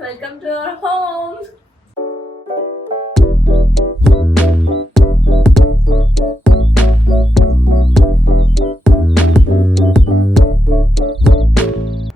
welcome to our home.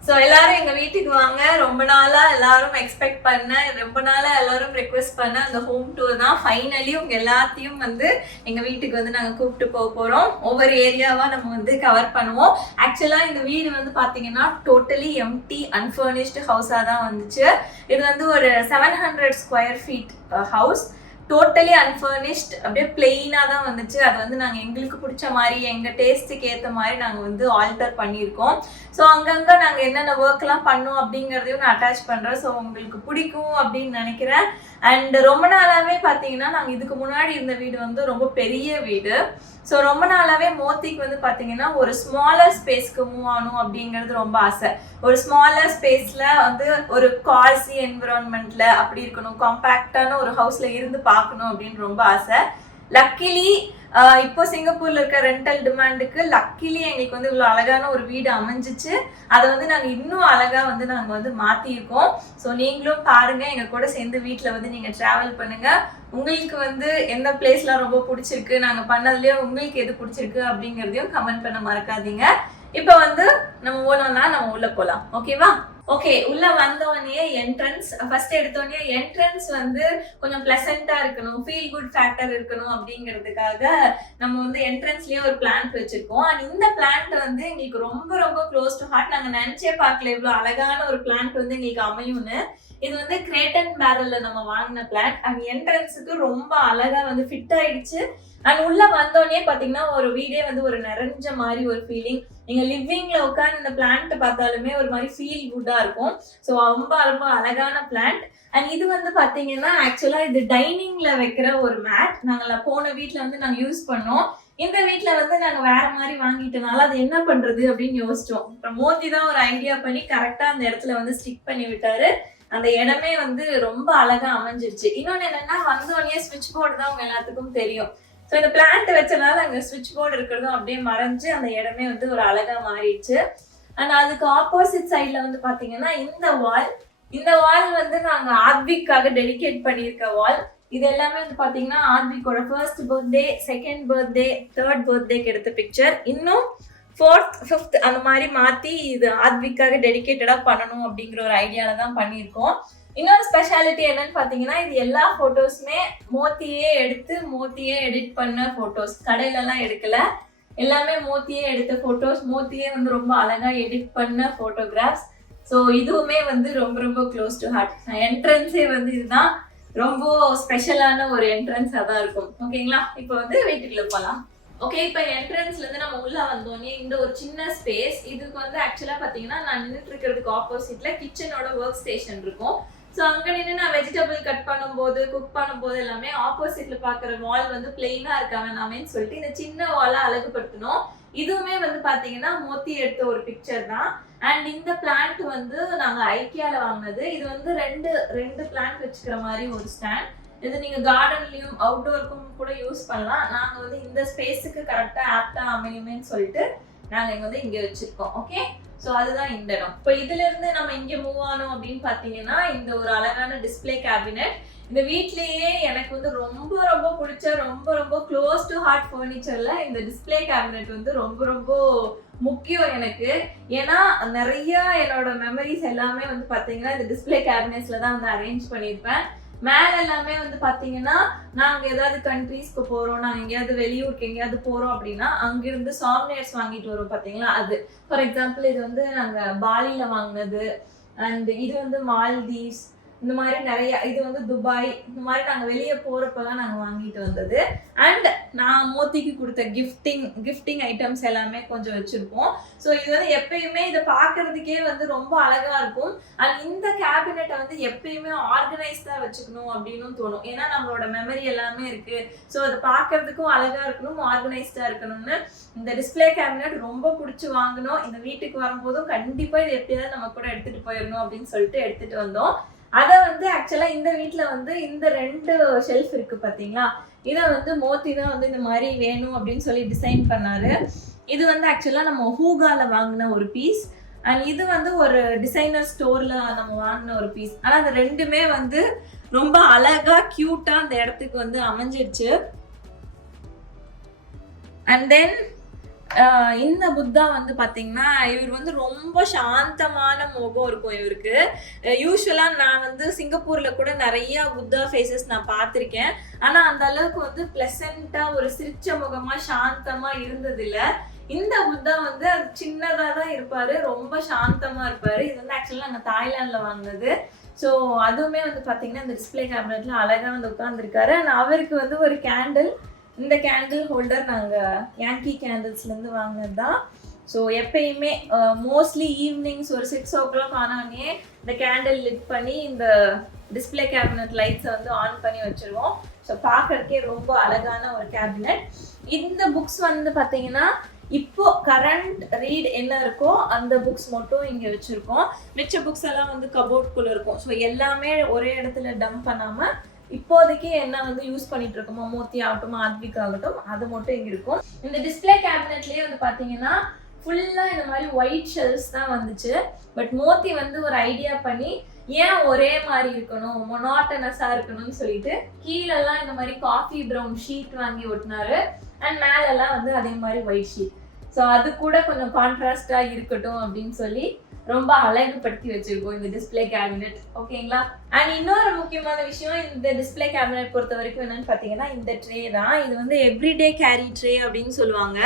So எல்லாரும் எங்கள் வீட்டுக்கு வாங்க. ரொம்ப நாளாக எல்லாரும் எக்ஸ்பெக்ட் பண்ண, ரொம்ப நாளாக எல்லாரும் ரெக்வெஸ்ட் பண்ண அந்த ஹோம் டூர் தான் ஃபைனலி உங்கள் எல்லாத்தையும் வந்து எங்கள் வீட்டுக்கு வந்து நாங்கள் கூப்பிட்டு போக போகிறோம். ஒவ்வொரு ஏரியாவாக நம்ம வந்து கவர் பண்ணுவோம். ஆக்சுவலாக இந்த வீடு வந்து பார்த்தீங்கன்னா டோட்டலி எம்டி அன்ஃபர்னிஷ்டு ஹவுஸாக தான் வந்துச்சு. இது வந்து ஒரு 700 ஸ்கொயர் ஃபீட் ஹவுஸ், டோட்டலி அன்ஃபர்னிஷ்ட், அப்படியே பிளெயினாக தான் வந்துச்சு. அது வந்து நாங்கள் எங்களுக்கு பிடிச்ச மாதிரி எங்கள் டேஸ்ட்டுக்கு ஏற்ற மாதிரி நாங்கள் வந்து ஆல்டர் பண்ணியிருக்கோம். ஸோ அங்கங்கே நாங்கள் என்னென்ன ஒர்க்லாம் பண்ணோம் அப்படிங்கிறதையும் நான் அட்டாச் பண்ணுறேன். ஸோ உங்களுக்கு பிடிக்கும் அப்படின்னு நினைக்கிறேன். அண்ட் ரொம்ப நாளாகவே பார்த்தீங்கன்னா நாங்கள் இதுக்கு முன்னாடி இருந்த வீடு வந்து ரொம்ப பெரிய வீடு. ஸோ ரொம்ப நாளாகவே மோத்திக்கு வந்து பார்த்தீங்கன்னா ஒரு ஸ்மாலர் ஸ்பேஸ்க்கு மூவ் ஆகணும் அப்படிங்கிறது ரொம்ப ஆசை. ஒரு ஸ்மாலர் ஸ்பேஸில் வந்து ஒரு காசி என்விரான்மெண்ட்டில் அப்படி இருக்கணும், காம்பேக்டான ஒரு ஹவுஸில் இருந்து பார்க்கணும் அப்படின்னு ரொம்ப ஆசை. லக்கிலி இப்போ சிங்கப்பூர்ல இருக்க ரெண்டல் டிமாண்டுக்கு லக்கிலி எங்களுக்கு வந்து இவ்வளோ அழகான ஒரு வீடு அமைஞ்சிச்சு. அதை வந்து நாங்கள் இன்னும் அழகா வந்து நாங்கள் வந்து மாற்றிருக்கோம். ஸோ நீங்களும் பாருங்க, எங்கள் கூட சேர்ந்து வீட்டில் வந்து நீங்கள் ட்ராவல் பண்ணுங்க. உங்களுக்கு வந்து எந்த பிளேஸ்லாம் ரொம்ப பிடிச்சிருக்கு, நாங்கள் பண்ணதுலேயே உங்களுக்கு எது பிடிச்சிருக்கு அப்படிங்கிறதையும் கமெண்ட் பண்ண மறக்காதீங்க. இப்போ வந்து நம்ம போனோம்னா நம்ம உள்ள போகலாம். ஓகேவா? ஓகே, உள்ள வந்தோடனே என்ட்ரன்ஸ், ஃபர்ஸ்ட் எடுத்தோடனே என்ட்ரன்ஸ் வந்து கொஞ்சம் பிளசண்டா இருக்கணும், ஃபீல் குட் ஃபேக்டர் இருக்கணும் அப்படிங்கிறதுக்காக நம்ம வந்து என்ட்ரன்ஸ்லயே ஒரு பிளான்ட் வச்சிருக்கோம். அண்ட் இந்த பிளான்ட் வந்து எங்களுக்கு ரொம்ப ரொம்ப க்ளோஸ் டு ஹார்ட். நாங்கள் நினைச்சே பார்க்கல இவ்வளோ அழகான ஒரு பிளான்ட் வந்து எங்களுக்கு அமையும்னு. இது வந்து கிரேட் அண்ட் பேரல்ல நம்ம வாங்கின பிளான்ட். அண்ட் என்ட்ரன்ஸுக்கு ரொம்ப அழகா வந்து ஃபிட் ஆயிடுச்சு. அண்ட் உள்ள வந்தோடனே பாத்தீங்கன்னா ஒரு வீடே வந்து ஒரு நிறைஞ்ச மாதிரி ஒரு ஃபீலிங். நீங்க லிவிங்ல உட்காந்து இந்த பிளான்ட் பார்த்தாலுமே ஒரு மாதிரி ஃபீல் குட்டா இருக்கும். ஸோ ரொம்ப ரொம்ப அழகான பிளான்ட். அண்ட் இது வந்து பாத்தீங்கன்னா ஆக்சுவலா இது டைனிங்ல வைக்கிற ஒரு மேட். நாங்கள போன வீட்டுல வந்து நாங்க யூஸ் பண்ணோம். இந்த வீட்டுல வந்து நாங்க வேற மாதிரி வாங்கிட்டனால அது என்ன பண்றது அப்படின்னு யோசிச்சோம். அப்புறம் மோத்தி தான் ஒரு ஐடியா பண்ணி கரெக்டா அந்த இடத்துல வந்து ஸ்டிக் பண்ணி விட்டாரு. அந்த இடமே வந்து ரொம்ப அழகா அமைஞ்சிருச்சு. இன்னொன்னு என்னன்னா வந்தோடனே ஸ்விட்ச் போர்டு தான் உங்க எல்லாத்துக்கும் தெரியும். ஸோ இந்த பிளான்ட் வச்சனால அங்கே ஸ்விட்ச் போர்டு இருக்கிறதும் அப்படியே மறைஞ்சு அந்த இடமே வந்து ஒரு அழகா மாறிடுச்சு. அண்ட் அதுக்கு ஆப்போசிட் சைட்ல வந்து பாத்தீங்கன்னா இந்த வால் வந்து நாங்க ஆத்விக்காக டெடிகேட் பண்ணியிருக்க வால். இது எல்லாமே வந்து பாத்தீங்கன்னா ஆத்விக்கோட first birthday, second birthday, third பர்த்டேக்கு எடுத்த பிக்சர். இன்னும் 4th 5th அந்த மாதிரி மாத்தி இது ஆத்விக்காக டெடிகேட்டடா பண்ணணும் அப்படிங்கிற ஒரு ஐடியால தான் பண்ணியிருக்கோம். இன்னொரு ஸ்பெஷாலிட்டி என்னன்னு பாத்தீங்கன்னா இது எல்லா போட்டோஸுமே மோத்தியே எடுத்து மோத்தியே எடிட் பண்ண போட்டோஸ். கடையில எல்லாம் எடுக்கல, எல்லாமே மோத்தியே எடுத்த போட்டோஸ், மோத்தியே வந்து ரொம்ப அழகா எடிட் பண்ண போட்டோகிராஃப்ஸ். ஸோ இதுவுமே வந்து ரொம்ப ரொம்ப க்ளோஸ் டு ஹார்ட். என்ட்ரன்ஸே வந்து இதுதான் ரொம்ப ஸ்பெஷலான ஒரு என்ட்ரன்ஸாக தான் இருக்கும். ஓகேங்களா? இப்போ வந்து வீட்டுக்குள்ள போகலாம். ஓகே, இப்போ என்ட்ரன்ஸ்ல இருந்து நம்ம உள்ள வந்தோடனே இந்த ஒரு சின்ன ஸ்பேஸ். இதுக்கு வந்து ஆக்சுவலா பாத்தீங்கன்னா நான் நின்றுட்டு இருக்கிறதுக்கு ஆப்போசிட்ல கிச்சனோட ஒர்க் ஸ்டேஷன் இருக்கும். ஸோ அங்க நின்று நான் வெஜிடபிள் கட் பண்ணும்போது, குக் பண்ணும்போது எல்லாமே ஆப்போசிட்ல பாக்குற வால் வந்து பிளெயினா இருக்க வேணாமேன்னு சொல்லிட்டு இந்த சின்ன வாலை அழகுபடுத்தணும். இதுவுமே வந்து பாத்தீங்கன்னா மோத்தி எடுத்த ஒரு பிக்சர் தான். அண்ட் இந்த பிளான்ட் வந்து நாங்க ஐக்கியால வாங்கினது. இது வந்து ரெண்டு பிளான்ட் வச்சுக்கிற மாதிரி ஒரு ஸ்டாண்ட். இது நீங்க கார்டன்லயும் அவுட்டோருக்கும் கூட யூஸ் பண்ணலாம். நாங்க வந்து இந்த ஸ்பேஸுக்கு கரெக்டா ஆப்டா அமையுமேன்னு சொல்லிட்டு நாங்க இங்க வந்து இங்க வச்சிருக்கோம். ஓகே, ஸோ அதுதான் இந்த இடம். இப்போ இதுல இருந்து நம்ம இங்க மூவ் ஆனோம் அப்படின்னு பாத்தீங்கன்னா இந்த ஒரு அழகான டிஸ்பிளே கேபினெட். இந்த வீட்லயே எனக்கு வந்து ரொம்ப ரொம்ப பிடிச்ச ரொம்ப ரொம்ப க்ளோஸ் டு ஹார்ட் ஃபர்னிச்சர்ல இந்த டிஸ்பிளே கேபினெட் வந்து ரொம்ப ரொம்ப முக்கியம் எனக்கு. ஏன்னா நிறைய என்னோட மெமரிஸ் எல்லாமே வந்து பாத்தீங்கன்னா இந்த டிஸ்பிளே கேபினெட்ஸ்ல தான் வந்து அரேஞ்ச் பண்ணியிருப்பேன். மேல எல்லாமே வந்து பாத்தீங்கன்னா நாங்க ஏதாவது கண்ட்ரீஸ்க்கு போறோம், நாங்க எங்கேயாவது வெளியூருக்கு எங்கேயாவது போறோம் அப்படின்னா அங்கிருந்து சாஃப்ட்வேர்ஸ் வாங்கிட்டு வரோம் பாத்தீங்களா. அது ஃபார் எக்ஸாம்பிள் இது வந்து நாங்க பாலில வாங்கினது. அண்ட் இது வந்து மால்தீவ்ஸ், இந்த மாதிரி நிறைய, இது வந்து துபாய், இந்த மாதிரி நாங்கள் வெளியே போகிறப்பெல்லாம் நாங்கள் வாங்கிட்டு வந்தது. அண்ட் நான் மோத்திக்கு கொடுத்த கிஃப்டிங் ஐட்டம்ஸ் எல்லாமே கொஞ்சம் வச்சுருப்போம். ஸோ இது வந்து எப்பயுமே இதை பார்க்கறதுக்கே வந்து ரொம்ப அழகாக இருக்கும். அண்ட் இந்த கேபினெட்டை வந்து எப்பயுமே ஆர்கனைஸ்டாக வச்சுக்கணும் அப்படின்னு தோணும். ஏன்னா நம்மளோட மெமரி எல்லாமே இருக்குது. ஸோ அதை பார்க்கறதுக்கும் அழகாக இருக்கணும், ஆர்கனைஸ்டாக இருக்கணும்னு இந்த டிஸ்பிளே கேபினெட் ரொம்ப பிடிச்சி வாங்கினோம். இந்த வீட்டுக்கு வரும்போதும் கண்டிப்பாக இது எப்படியாவது நம்ம கூட எடுத்துகிட்டு போயிடணும் அப்படின்னு சொல்லிட்டு எடுத்துகிட்டு வந்தோம். அதை வந்து ஆக்சுவலா இந்த வீட்டுல வந்து இந்த 2 ஷெல்ஃப் இருக்கு பாத்தீங்களா, இதை வந்து மோத்தி தான் வந்து இந்த மாதிரி வேணும் அப்படின்னு சொல்லி டிசைன் பண்ணாரு. இது வந்து ஆக்சுவலா நம்ம ஹூகால வாங்கின ஒரு பீஸ். அண்ட் இது வந்து ஒரு டிசைனர் ஸ்டோர்ல நம்ம வாங்கின ஒரு பீஸ். ஆனா அந்த ரெண்டுமே வந்து ரொம்ப அழகா கியூட்டா அந்த இடத்துக்கு வந்து அமைஞ்சிருச்சு. அண்ட் தென் இந்த புத்தா வந்து பாத்தீங்கன்னா இவர் வந்து ரொம்ப சாந்தமான முகம் இருக்கும் இவருக்கு. யூஸ்வலா நான் வந்து சிங்கப்பூர்ல கூட நிறைய புத்தா ஃபேஸஸ் நான் பார்த்திருக்கேன். ஆனா அந்த அளவுக்கு வந்து பிளசண்டா ஒரு சிரிச்ச முகமா சாந்தமா இருந்தது இல்ல. இந்த புத்தா வந்து அது சின்னதா தான் இருப்பாரு, ரொம்ப சாந்தமா இருப்பாரு. இது வந்து ஆக்சுவலா நாங்க தாய்லாந்துல வாங்கினது. ஸோ அதுவுமே வந்து பாத்தீங்கன்னா இந்த டிஸ்பிளே கேபினெட்ல அழகா வந்து உட்கார்ந்துருக்காரு. அண்ட் அவருக்கு வந்து ஒரு கேண்டில், இந்த கேண்டில் ஹோல்டர் நாங்கள் யாங்கி கேண்டில்ஸ்லேருந்து வாங்கினது தான். ஸோ எப்பயுமே மோஸ்ட்லி ஈவினிங்ஸ் ஒரு 6 o'clock ஆனோடனே இந்த கேண்டில் லிட் பண்ணி இந்த டிஸ்பிளே கேபினெட் லைட்ஸை வந்து ஆன் பண்ணி வச்சுருவோம். ஸோ பார்க்கறதுக்கே ரொம்ப அழகான ஒரு கேபினெட். இந்த புக்ஸ் வந்து பார்த்தீங்கன்னா இப்போ கரண்ட் ரீட் என்ன இருக்கோ அந்த புக்ஸ் மட்டும் இங்கே வச்சுருக்கோம். மிச்ச புக்ஸ் எல்லாம் வந்து கபோர்ட்குள்ளே இருக்கும். ஸோ எல்லாமே ஒரே இடத்துல டம்ப் பண்ணாமல் இப்போதைக்கு என்ன வந்து யூஸ் பண்ணிட்டு இருக்கோமோ, மோத்தி ஆகட்டும் ஆத்விக் ஆகட்டும், அது மட்டும் இங்க இருக்கும். இந்த டிஸ்பிளே கேபினெட்லயே வந்து பாத்தீங்கன்னா ஃபுல்லா இந்த மாதிரி ஒயிட் ஷெல்ஸ் தான் வந்துச்சு. பட் மோத்தி வந்து ஒரு ஐடியா பண்ணி ஏன் ஒரே மாதிரி இருக்கணும், மொனாட்டனஸா இருக்கணும்னு சொல்லிட்டு கீழெல்லாம் இந்த மாதிரி காஃபி ப்ரௌன் ஷீட் வாங்கி ஒட்டினாரு. அண்ட் மேலெல்லாம் வந்து அதே மாதிரி ஒயிட் ஷீட். ஸோ அது கூட கொஞ்சம் கான்ட்ராஸ்டா இருக்கட்டும் அப்படின்னு சொல்லி ரொம்ப அழகுபடுத்தி வச்சிருக்கோம் இந்த டிஸ்பிளே கேபினெட். ஓகேங்களா? அண்ட் இன்னொரு முக்கியமான விஷயம் இந்த டிஸ்பிளே கேபினெட் பொறுத்த வரைக்கும் என்னன்னு பார்த்தீங்கன்னா இந்த ட்ரே தான். இது வந்து எவ்ரிடே கேரி ட்ரே அப்படின்னு சொல்லுவாங்க.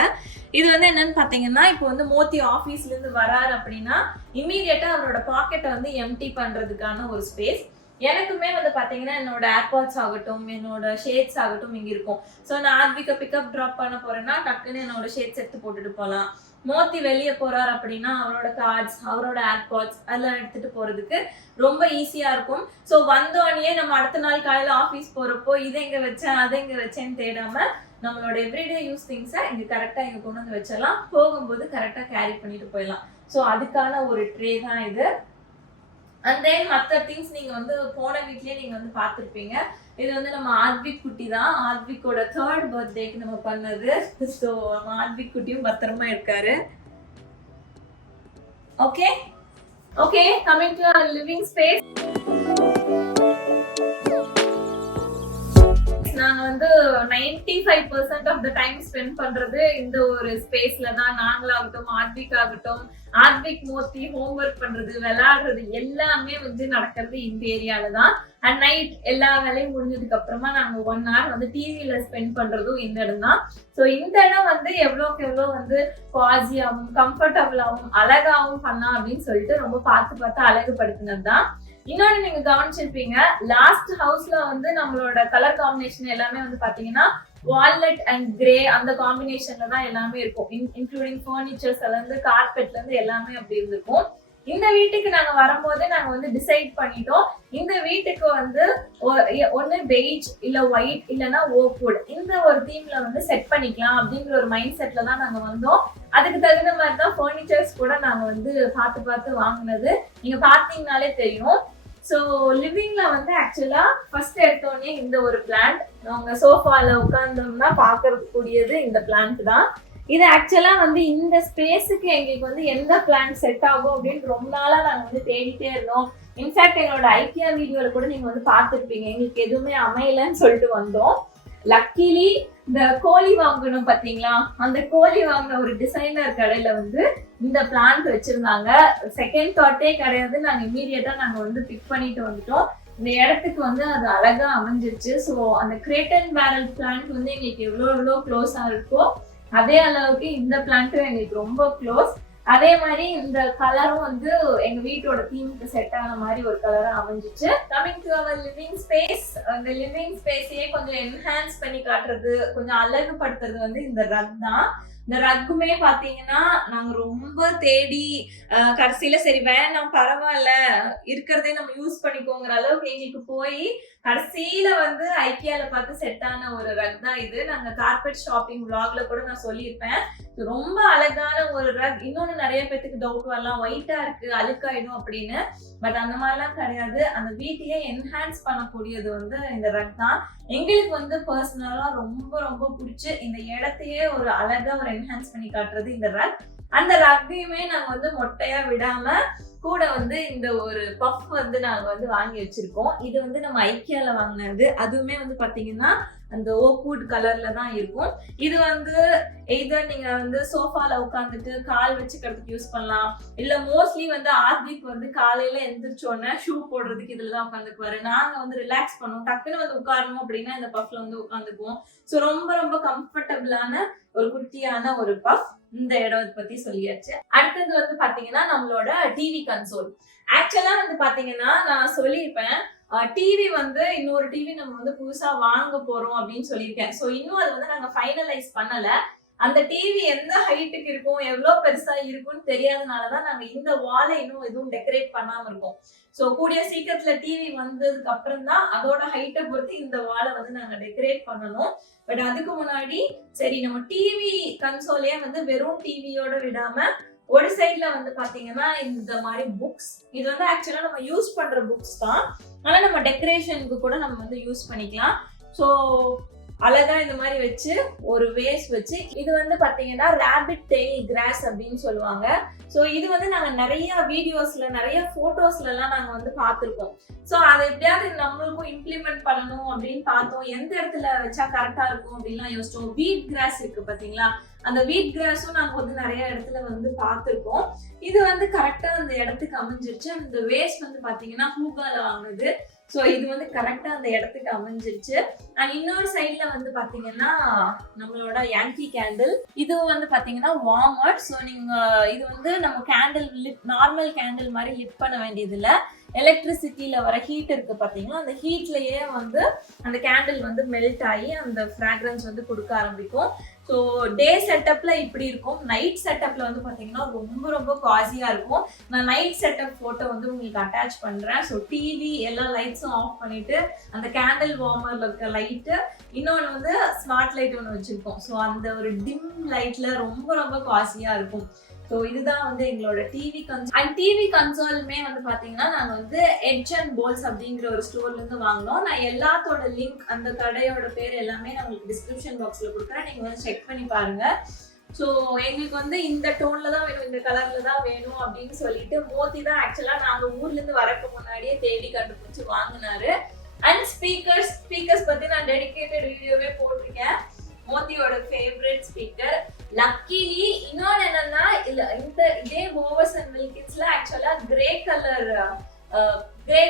இது வந்து என்னன்னு பார்த்தீங்கன்னா இப்போ வந்து மோத்தி ஆஃபீஸ்லேருந்து வராரு அப்படின்னா இம்மீடியட்டாக அவரோட பாக்கெட்டை வந்து எம்டி பண்ணுறதுக்கான ஒரு ஸ்பேஸ். எனக்குமே வந்து பார்த்தீங்கன்னா என்னோட ஏர்பாட்ஸ் ஆகட்டும், என்னோட ஷேட்ஸ் ஆகட்டும் இங்கே இருக்கும். ஸோ நான் ஆத்விகை பிக்கப் ட்ராப் பண்ண போறேன்னா டக்குன்னு என்னோட ஷேட்ஸ் எடுத்து போட்டுட்டு போகலாம். மோத்தி வெளியே போறாரு அப்படின்னா அவரோட கார்ட்ஸ், அவரோட ஏர்பாட்ஸ் அதெல்லாம் எடுத்துட்டு போறதுக்கு ரொம்ப ஈஸியா இருக்கும். ஸோ வந்தோடனே நம்ம அடுத்த நாள் காலையில ஆஃபீஸ் போறப்போ இதை எங்க வச்சேன் அதை எங்க வச்சேன்னு தேடாம நம்மளோட எவ்ரிடே யூஸ் திங்ஸை இங்க கரெக்டா இங்க கொண்டு வந்து வச்சிடலாம். போகும்போது கரெக்டா கேரி பண்ணிட்டு போயிடலாம். ஸோ அதுக்கான ஒரு ட்ரே தான் இது. அண்ட் தென் மற்ற திங்ஸ் நீங்க வந்து போன வீட்லயே நீங்க வந்து பார்த்துருப்பீங்க. இது வந்து நம்ம ஆத்விக் குட்டி தான். ஆத்விக்கோட 3rd பர்த்டேக்கு நம்ம பண்ணது. ஸோ நம்ம ஆத்விக் குட்டியும் பத்திரமா இருக்காரு. Okay okay, coming to our living space. நாங்க வந்து 95% ஆஃப் த டைம் ஸ்பெண்ட் பண்றது இந்த ஒரு ஸ்பேஸ்ல தான். நாங்களாகட்டும், ஆத்விக் ஆகட்டும், ஆத்விக் மோத்தி ஹோம்ஒர்க் பண்றது, விளையாடுறது எல்லாமே வந்து நடக்கிறது இந்த ஏரியால தான். அண்ட் நைட் எல்லா வேலையும் முடிஞ்சதுக்கு அப்புறமா நாங்க 1 hour வந்து டிவியில ஸ்பெண்ட் பண்றதும் இந்த இடம் தான். ஸோ இந்த இடம் வந்து எவ்வளோக்கு எவ்வளோ வந்து பாசியாவும் கம்ஃபர்டபுளாகவும் அழகாவும் பண்ணலாம் அப்படின்னு சொல்லிட்டு ரொம்ப பார்த்து அழகுபடுத்தினது தான். இன்னொன்னு நீங்க கவனிச்சிருப்பீங்க, லாஸ்ட் ஹவுஸ்ல வந்து நம்மளோட கலர் காம்பினேஷன் எல்லாமே வந்து பாத்தீங்கன்னா வால்நட் அண்ட் கிரே அந்த காம்பினேஷன்ல தான் எல்லாமே இருக்கும். இன்க்ளூடிங் ஃபர்னிச்சர்ஸ்ல இருந்து கார்பெட்ல இருந்து எல்லாமே அப்படி இருந்திருக்கும். இந்த வீட்டுக்கு நாங்க வரும்போது நாங்க வந்து டிசைட் பண்ணிட்டோம், இந்த வீட்டுக்கு வந்து ஒன்னு பெய்ஜ் இல்ல ஒயிட் இல்லைன்னா ஓக்வுட் இந்த ஒரு தீம்ல வந்து செட் பண்ணிக்கலாம் அப்படிங்கிற ஒரு மைண்ட் செட்ல தான் நாங்க வந்தோம். அதுக்கு தகுந்த மாதிரி தான் ஃபர்னிச்சர்ஸ் கூட நாங்க வந்து பார்த்து வாங்கினது. நீங்க பாத்தீங்கன்னாலே தெரியும். ஸோ லிவிங்ல வந்து ஆக்சுவலா ஃபர்ஸ்ட் எடுத்தோடனே இந்த ஒரு பிளான்ட், அவங்க சோஃபால உட்கார்ந்தோம்னா பாக்குறது கூடியது இந்த பிளான்ட் தான். இது ஆக்சுவலா வந்து இந்த ஸ்பேஸுக்கு எங்களுக்கு வந்து எந்த பிளான்ட் செட் ஆகும் அப்படின்னு ரொம்ப நாளா நாங்க வந்து தேடிட்டே இருந்தோம். இன்ஃபேக்ட் எங்களோட ஐக்கியா வீடியோல கூட நீங்க வந்து பார்த்துருப்பீங்க, எங்களுக்கு எதுவுமே அமையலன்னு சொல்லிட்டு வந்தோம். லக்கிலி இந்த கோழி வாங்கணும் பாத்தீங்களா, அந்த கோழி வாங்கின ஒரு டிசைனர் கடையில வந்து இந்த பிளான்ட் வச்சிருந்தாங்க. செகண்ட் தாட்டே கிடையாது, நாங்க இம்மீடியட்டா நாங்க வந்து பிக் பண்ணிட்டு வந்துட்டோம். இந்த இடத்துக்கு வந்து அது அழகா அமைஞ்சிருச்சு. ஸோ அந்த கிரேட் அண்ட் பேரல் பிளான்ட் வந்து எங்களுக்கு எவ்வளோ க்ளோஸா இருக்கோ அதே அளவுக்கு இந்த பிளான்ட்டும் எங்களுக்கு ரொம்ப க்ளோஸ். அதே மாதிரி இந்த கலரும் வந்து எங்க வீட்டோட தீமுக்கு செட் ஆன மாதிரி ஒரு கலரா அமைஞ்சிச்சு. Coming to our living space, அந்த லிவிங் ஸ்பேஸையே கொஞ்சம் என்ஹான்ஸ் பண்ணி காட்டுறது, கொஞ்சம் அழகுபடுத்துறது வந்து இந்த ரக் தான். இந்த ரக்குமே பாத்தீங்கன்னா நாங்க ரொம்ப தேடி கடைசியில சரி வேணாம் பரவாயில்ல இருக்கிறதே நம்ம யூஸ் பண்ணிக்கோங்கிற அளவுக்கு எங்களுக்கு போய் கடைசியில வந்து ஐக்கியால பார்த்து செட் ஆன ஒரு ரக் தான் இது. நாங்க கார்பெட் ஷாப்பிங் vlogல கூட நான் சொல்லியிருப்பேன். ரொம்ப அழகான ஒரு ரக். இன்னொன்னு நிறைய பேத்துக்கு டவுட் வரலாம், ஒயிட்டா இருக்கு அழுக்காயிடும் அப்படின்னு. பட் அந்த மாதிரிலாம் கிடையாது. அந்த வீட்டையே என்ஹான்ஸ் பண்ணக்கூடியது வந்து இந்த ரக் தான். எங்களுக்கு வந்து பர்சனலா ரொம்ப பிடிச்சி இந்த இடத்தையே ஒரு அழகா ஒரு என்ஹான்ஸ் பண்ணி காட்டுறது இந்த ரக். அந்த ரக்கையுமே நாங்க வந்து மொட்டையா விடாம கூட வந்து இந்த ஒரு பஃப் வந்து நாங்க வந்து வாங்கி வச்சிருக்கோம். இது வந்து நம்ம ஐக்கியால வாங்கினது. அதுவுமே வந்து பாத்தீங்கன்னா அந்த ஓக்வுட் கலர்ல தான் இருக்கும். இது வந்து எய்தர் நீங்க வந்து சோஃபால உட்காந்துட்டு கால் வச்சுக்கிறதுக்கு யூஸ் பண்ணலாம், இல்ல மோஸ்ட்லி வந்து ஆர்பிக் வந்து காலையில எந்திரிச்சோன்னே ஷூ போடுறதுக்கு இதுலதான் உட்காந்துக்குவாரு. நாங்க வந்து ரிலாக்ஸ் பண்ணுவோம், டக்குன்னு வந்து உட்காரணும் அப்படின்னா இந்த பஃப்ல வந்து உட்காந்துக்குவோம். ஸோ ரொம்ப ரொம்ப கம்ஃபர்டபுளான ஒரு குட்டியான ஒரு பஃப். இந்த இடம் பத்தி சொல்லியாச்சு. அடுத்தது வந்து பாத்தீங்கன்னா நம்மளோட டிவி கன்சோல். ஆக்சுவலா வந்து பாத்தீங்கன்னா நான் சொல்லியிருப்பேன் டிவி வந்து இன்னொரு டிவி நம்ம வந்து புதுசா வாங்க போறோம் அப்படின்னு சொல்லியிருக்கேன். ஸோ இன்னும் அது வந்து நாங்க ஃபைனலைஸ் பண்ணல. அந்த டிவி எந்த ஹைட்டுக்கு இருக்கும், எவ்வளவு பெருசா இருக்கும்னு தெரியாதனாலதான் நாங்க இந்த வாலை இன்னும் எதுவும் டெக்கரேட் பண்ணாம இருக்கோம். ஸோ கூடிய சீக்கிரத்துல டிவி வந்ததுக்கு அப்புறம் தான் அதோட ஹைட்டை பொறுத்து இந்த வாலை வந்து நாங்க டெக்கரேட் பண்ணணும். பட் அதுக்கு முன்னாடி சரி நம்ம டிவி கன்சோலையே வந்து வெறும் டிவியோட விடாம ஒரு சைட்ல வந்து பாத்தீங்கன்னா இந்த மாதிரி புக்ஸ், இது வந்து ஆக்சுவலா நம்ம யூஸ் பண்ற புக்ஸ் தான், ஆனா நம்ம டெக்கரேஷனுக்கு கூட நம்ம வந்து யூஸ் பண்ணிக்கலாம். ஸோ அழகா இந்த மாதிரி வச்சு ஒரு வேஸ் வச்சு, இது வந்து பாத்தீங்கன்னா ராபிட் டெயில் கிராஸ் அப்படின்னு சொல்லுவாங்க. ஸோ இது வந்து நாங்க நிறைய வீடியோஸ்ல நிறைய போட்டோஸ்ல எல்லாம் நாங்க வந்து பார்த்திருக்கோம். ஸோ அதை எப்படியாவது நம்மளுக்கும் இம்ப்ளிமெண்ட் பண்ணணும் அப்படின்னு பார்த்தோம். எந்த இடத்துல வச்சா கரெக்டா இருக்கும் அப்படின்லாம் யோசிச்சோம். வீட் கிராஸ் இருக்கு பாத்தீங்களா, அந்த வீட் கிராஸும் நாங்க வந்து நிறைய இடத்துல வந்து பார்த்திருக்கோம். இது வந்து கரெக்டா அந்த இடத்துக்கு அமைஞ்சிருச்சு. அந்த வேஸ் வந்து பாத்தீங்கன்னா ஹூகால வாங்குது. ஸோ இது வந்து கரெக்டா அந்த இடத்துக்கு அமைஞ்சிருச்சு. அண்ட் இன்னொரு சைட்ல வந்து பாத்தீங்கன்னா நம்மளோட யாங்கி கேண்டில், இதுவும் வந்து பாத்தீங்கன்னா வார்மர். ஸோ நீங்க இது வந்து நம்ம கேண்டில் நார்மல் கேண்டில் மாதிரி லிட் பண்ண வேண்டியது இல்லை. எலக்ட்ரிசிட்டியில வர ஹீட் இருக்கு பாத்தீங்களா, அந்த ஹீட்லயே வந்து அந்த கேண்டில் வந்து மெல்ட் ஆகி அந்த ஃப்ராக்ரன்ஸ் வந்து கொடுக்க ஆரம்பிக்கும். ஸோ டே செட்டப்ல இப்படி இருக்கும். நைட் செட்டப்ல வந்து பாத்தீங்கன்னா ரொம்ப ரொம்ப காசியா இருக்கும். நான் நைட் செட்டப் போட்டோ வந்து உங்களுக்கு அட்டாச் பண்றேன். ஸோ டிவி எல்லா லைட்ஸும் ஆஃப் பண்ணிட்டு அந்த கேண்டில் வார்மர்ல இருக்க லைட்டு, இன்னொன்று வந்து ஸ்மார்ட் லைட் ஒன்று வச்சிருக்கோம். ஸோ அந்த ஒரு டிம் லைட்ல ரொம்ப ரொம்ப காசியா இருக்கும். ஸோ இதுதான் வந்து எங்களோட டிவி கன்சோல். அண்ட் டிவி கன்சோலுமே வந்து பாத்தீங்கன்னா நாங்க வந்து எட்ஜ் அண்ட் போல்ஸ் அப்படிங்கிற ஒரு ஸ்டோர்ல இருந்து வாங்கினோம். நான் எல்லாத்தோட லிங்க், அந்த கடையோட பேர் எல்லாமே நான் உங்களுக்கு டிஸ்கிரிப்ஷன் பாக்ஸ்ல கொடுக்குறேன், நீங்க வந்து செக் பண்ணி பாருங்க. ஸோ எங்களுக்கு வந்து இந்த டோன்ல தான் வேணும், இந்த கலர்ல தான் வேணும் அப்படின்னு சொல்லிட்டு மோதி தான் ஆக்சுவலா நாங்க ஊர்ல இருந்து வரக்கு முன்னாடியே தேடி கண்டுபிடிச்சு வாங்கினாரு. அண்ட் ஸ்பீக்கர்ஸ் பத்தி நான் டெடிகேட்டட் வீடியோவே போட்டிருக்கேன். மோதியோட ஃபேவரட் ஸ்பீக்கர். லக்கிலி இன்னொன்னு என்னன்னா, இதே போவஸ் அண்ட் வில்கின்ஸ்ல ஆக்சுவலா கிரே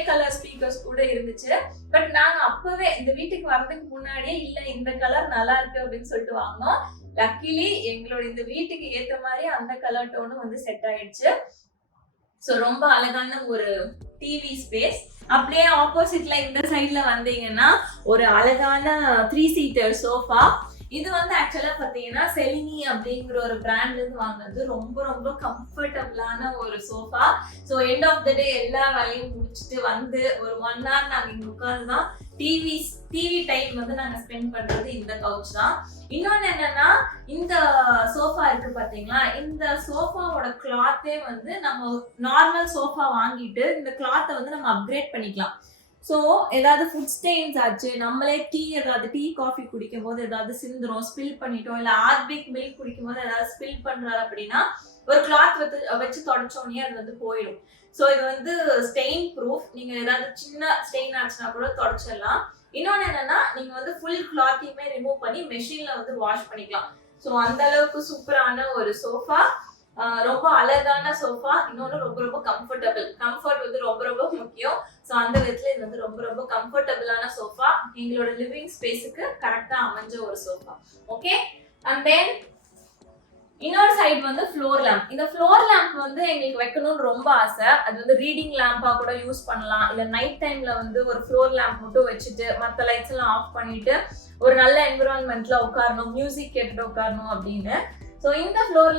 கலர் ஸ்பீக்கர்ஸ் கூட இருந்துச்சு. பட் நாங்க அப்பவே இந்த வீட்டுக்கு வர்றதுக்கு முன்னாடியே இல்ல இந்த கலர் நல்லா இருக்கு அப்படின்னு சொல்லிட்டு வாங்கினோம். லக்கிலி எங்களோட இந்த வீட்டுக்கு ஏத்த மாதிரி அந்த கலர் டோனும் வந்து செட் ஆயிடுச்சு. ஸோ ரொம்ப அழகான ஒரு டிவி ஸ்பேஸ். அப்படியே ஆப்போசிட்ல இந்த சைட்ல வந்தீங்கன்னா ஒரு அழகான 3 seater சோஃபா. இது வந்து ஆக்சுவலா பாத்தீங்கன்னா செலினி அப்படிங்கிற ஒரு பிராண்ட்ல இருந்து வாங்கினது. ரொம்ப ரொம்ப கம்ஃபர்டபுளான ஒரு sofa. So end of the day எல்லா வேலையும் முடிச்சுட்டு வந்து ஒரு 1 hour நாங்க இங்க உட்காந்துதான் டிவி டைம் வந்து நாங்க ஸ்பெண்ட் பண்றது இந்த கவுச் தான். இன்னொன்னு என்னன்னா, இந்த சோஃபா இருக்கு பாத்தீங்களா, இந்த சோஃபாவோட கிளாத்தே வந்து நம்ம நார்மல் சோஃபா வாங்கிட்டு இந்த கிளாத்தை வந்து நம்ம அப்கிரேட் பண்ணிக்கலாம். ஸோ ஏதாவது ஃபுட் ஸ்டெயின்ஸ் ஆச்சு, நம்மளே ஏதாவது டீ காஃபி குடிக்கும் போது ஏதாவது சிந்துரும், ஸ்பில் பண்ணிட்டோம், இல்லை ஆர்பிக் மில்க் குடிக்கும் போது ஏதாவது ஸ்பில் பண்றாரு அப்படின்னா ஒரு கிளாத் வச்சு தொடச்சோன்னே அது வந்து போயிடும். ஸோ இது வந்து ஸ்டெயின் ப்ரூஃப். நீங்க ஏதாவது சின்ன ஸ்டெயின் ஆச்சுன்னா கூட தொடச்சிடலாம். இன்னொன்னு என்னன்னா, நீங்க வந்து ஃபுல் கிளாத்தையுமே ரிமூவ் பண்ணி மெஷின்ல வந்து வாஷ் பண்ணிக்கலாம். ஸோ அந்த அளவுக்கு சூப்பரான ஒரு சோஃபா, ரொம்ப அழகான சோஃபா. இன்னொன்று ரொம்ப ரொம்ப கம்ஃபர்டபுள். கம்ஃபர்ட் வந்து ரொம்ப ரொம்ப முக்கியம். ஸோ அந்த விதத்துல இது வந்து ரொம்ப ரொம்ப கம்ஃபர்டபுளான சோஃபா. எங்களோட லிவிங் ஸ்பேஸுக்கு கரெக்டா அமைஞ்ச ஒரு சோஃபா. ஓகே. அண்ட் தென் இன்னொரு சைடு வந்து ஃப்ளோர் லேம்ப். இந்த ஃப்ளோர் லேம்ப் வந்து எங்களுக்கு வைக்கணும்னு ரொம்ப ஆசை. அது வந்து ரீடிங் லேம்பா கூட யூஸ் பண்ணலாம், இல்ல நைட் டைம்ல வந்து ஒரு ஃப்ளோர் லேம்ப் மட்டும் வச்சுட்டு மற்ற லைட்ஸ் எல்லாம் ஆஃப் பண்ணிட்டு ஒரு நல்ல என்விரான்மெண்ட்ல உட்காரணும், மியூசிக் கேட்டுட்டு உட்காரணும் அப்படின்னு. ஸோ இந்த ஃப்ளோர்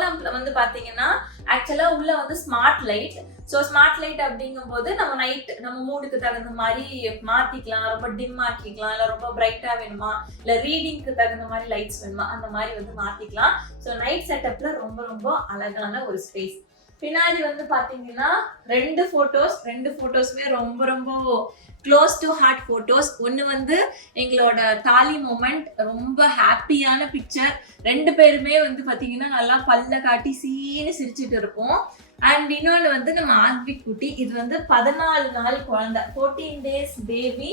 லேம்ப்ல வந்து பாத்தீங்கன்னா ஆக்சுவலா உள்ள வந்து smart light. So smart light அப்படிங்கும் போது நம்ம நைட் நம்ம மூடுக்கு தகுந்த மாதிரி மாத்திக்கலாம், ரொம்ப டிம் ஆக்கிக்கலாம், இல்லை ரொம்ப பிரைட்டா வேணுமா, இல்லை ரீடிங்க்கு தகுந்த மாதிரி லைட்ஸ் வேணுமா, அந்த மாதிரி வந்து மாத்திக்கலாம். ஸோ நைட் செட்டப்ல ரொம்ப ரொம்ப அழகான ஒரு ஸ்பேஸ். பின்னாடி வந்து பாத்தீங்கன்னா ரெண்டு போட்டோஸ்மே ரொம்ப ரொம்ப க்ளோஸ் டு ஹார்ட் போட்டோஸ். ஒன்று வந்து எங்களோட தாலி மூமெண்ட், ரொம்ப ஹாப்பியான பிக்சர். ரெண்டு பேருமே வந்து பாத்தீங்கன்னா நல்லா பல்ல காட்டி சீனு சிரிச்சுட்டு இருப்போம். அண்ட் இன்னொன்று வந்து நம்ம ஆத்விக் குட்டி, இது வந்து 14 நாள் குழந்தை, 14 டேஸ் பேபி.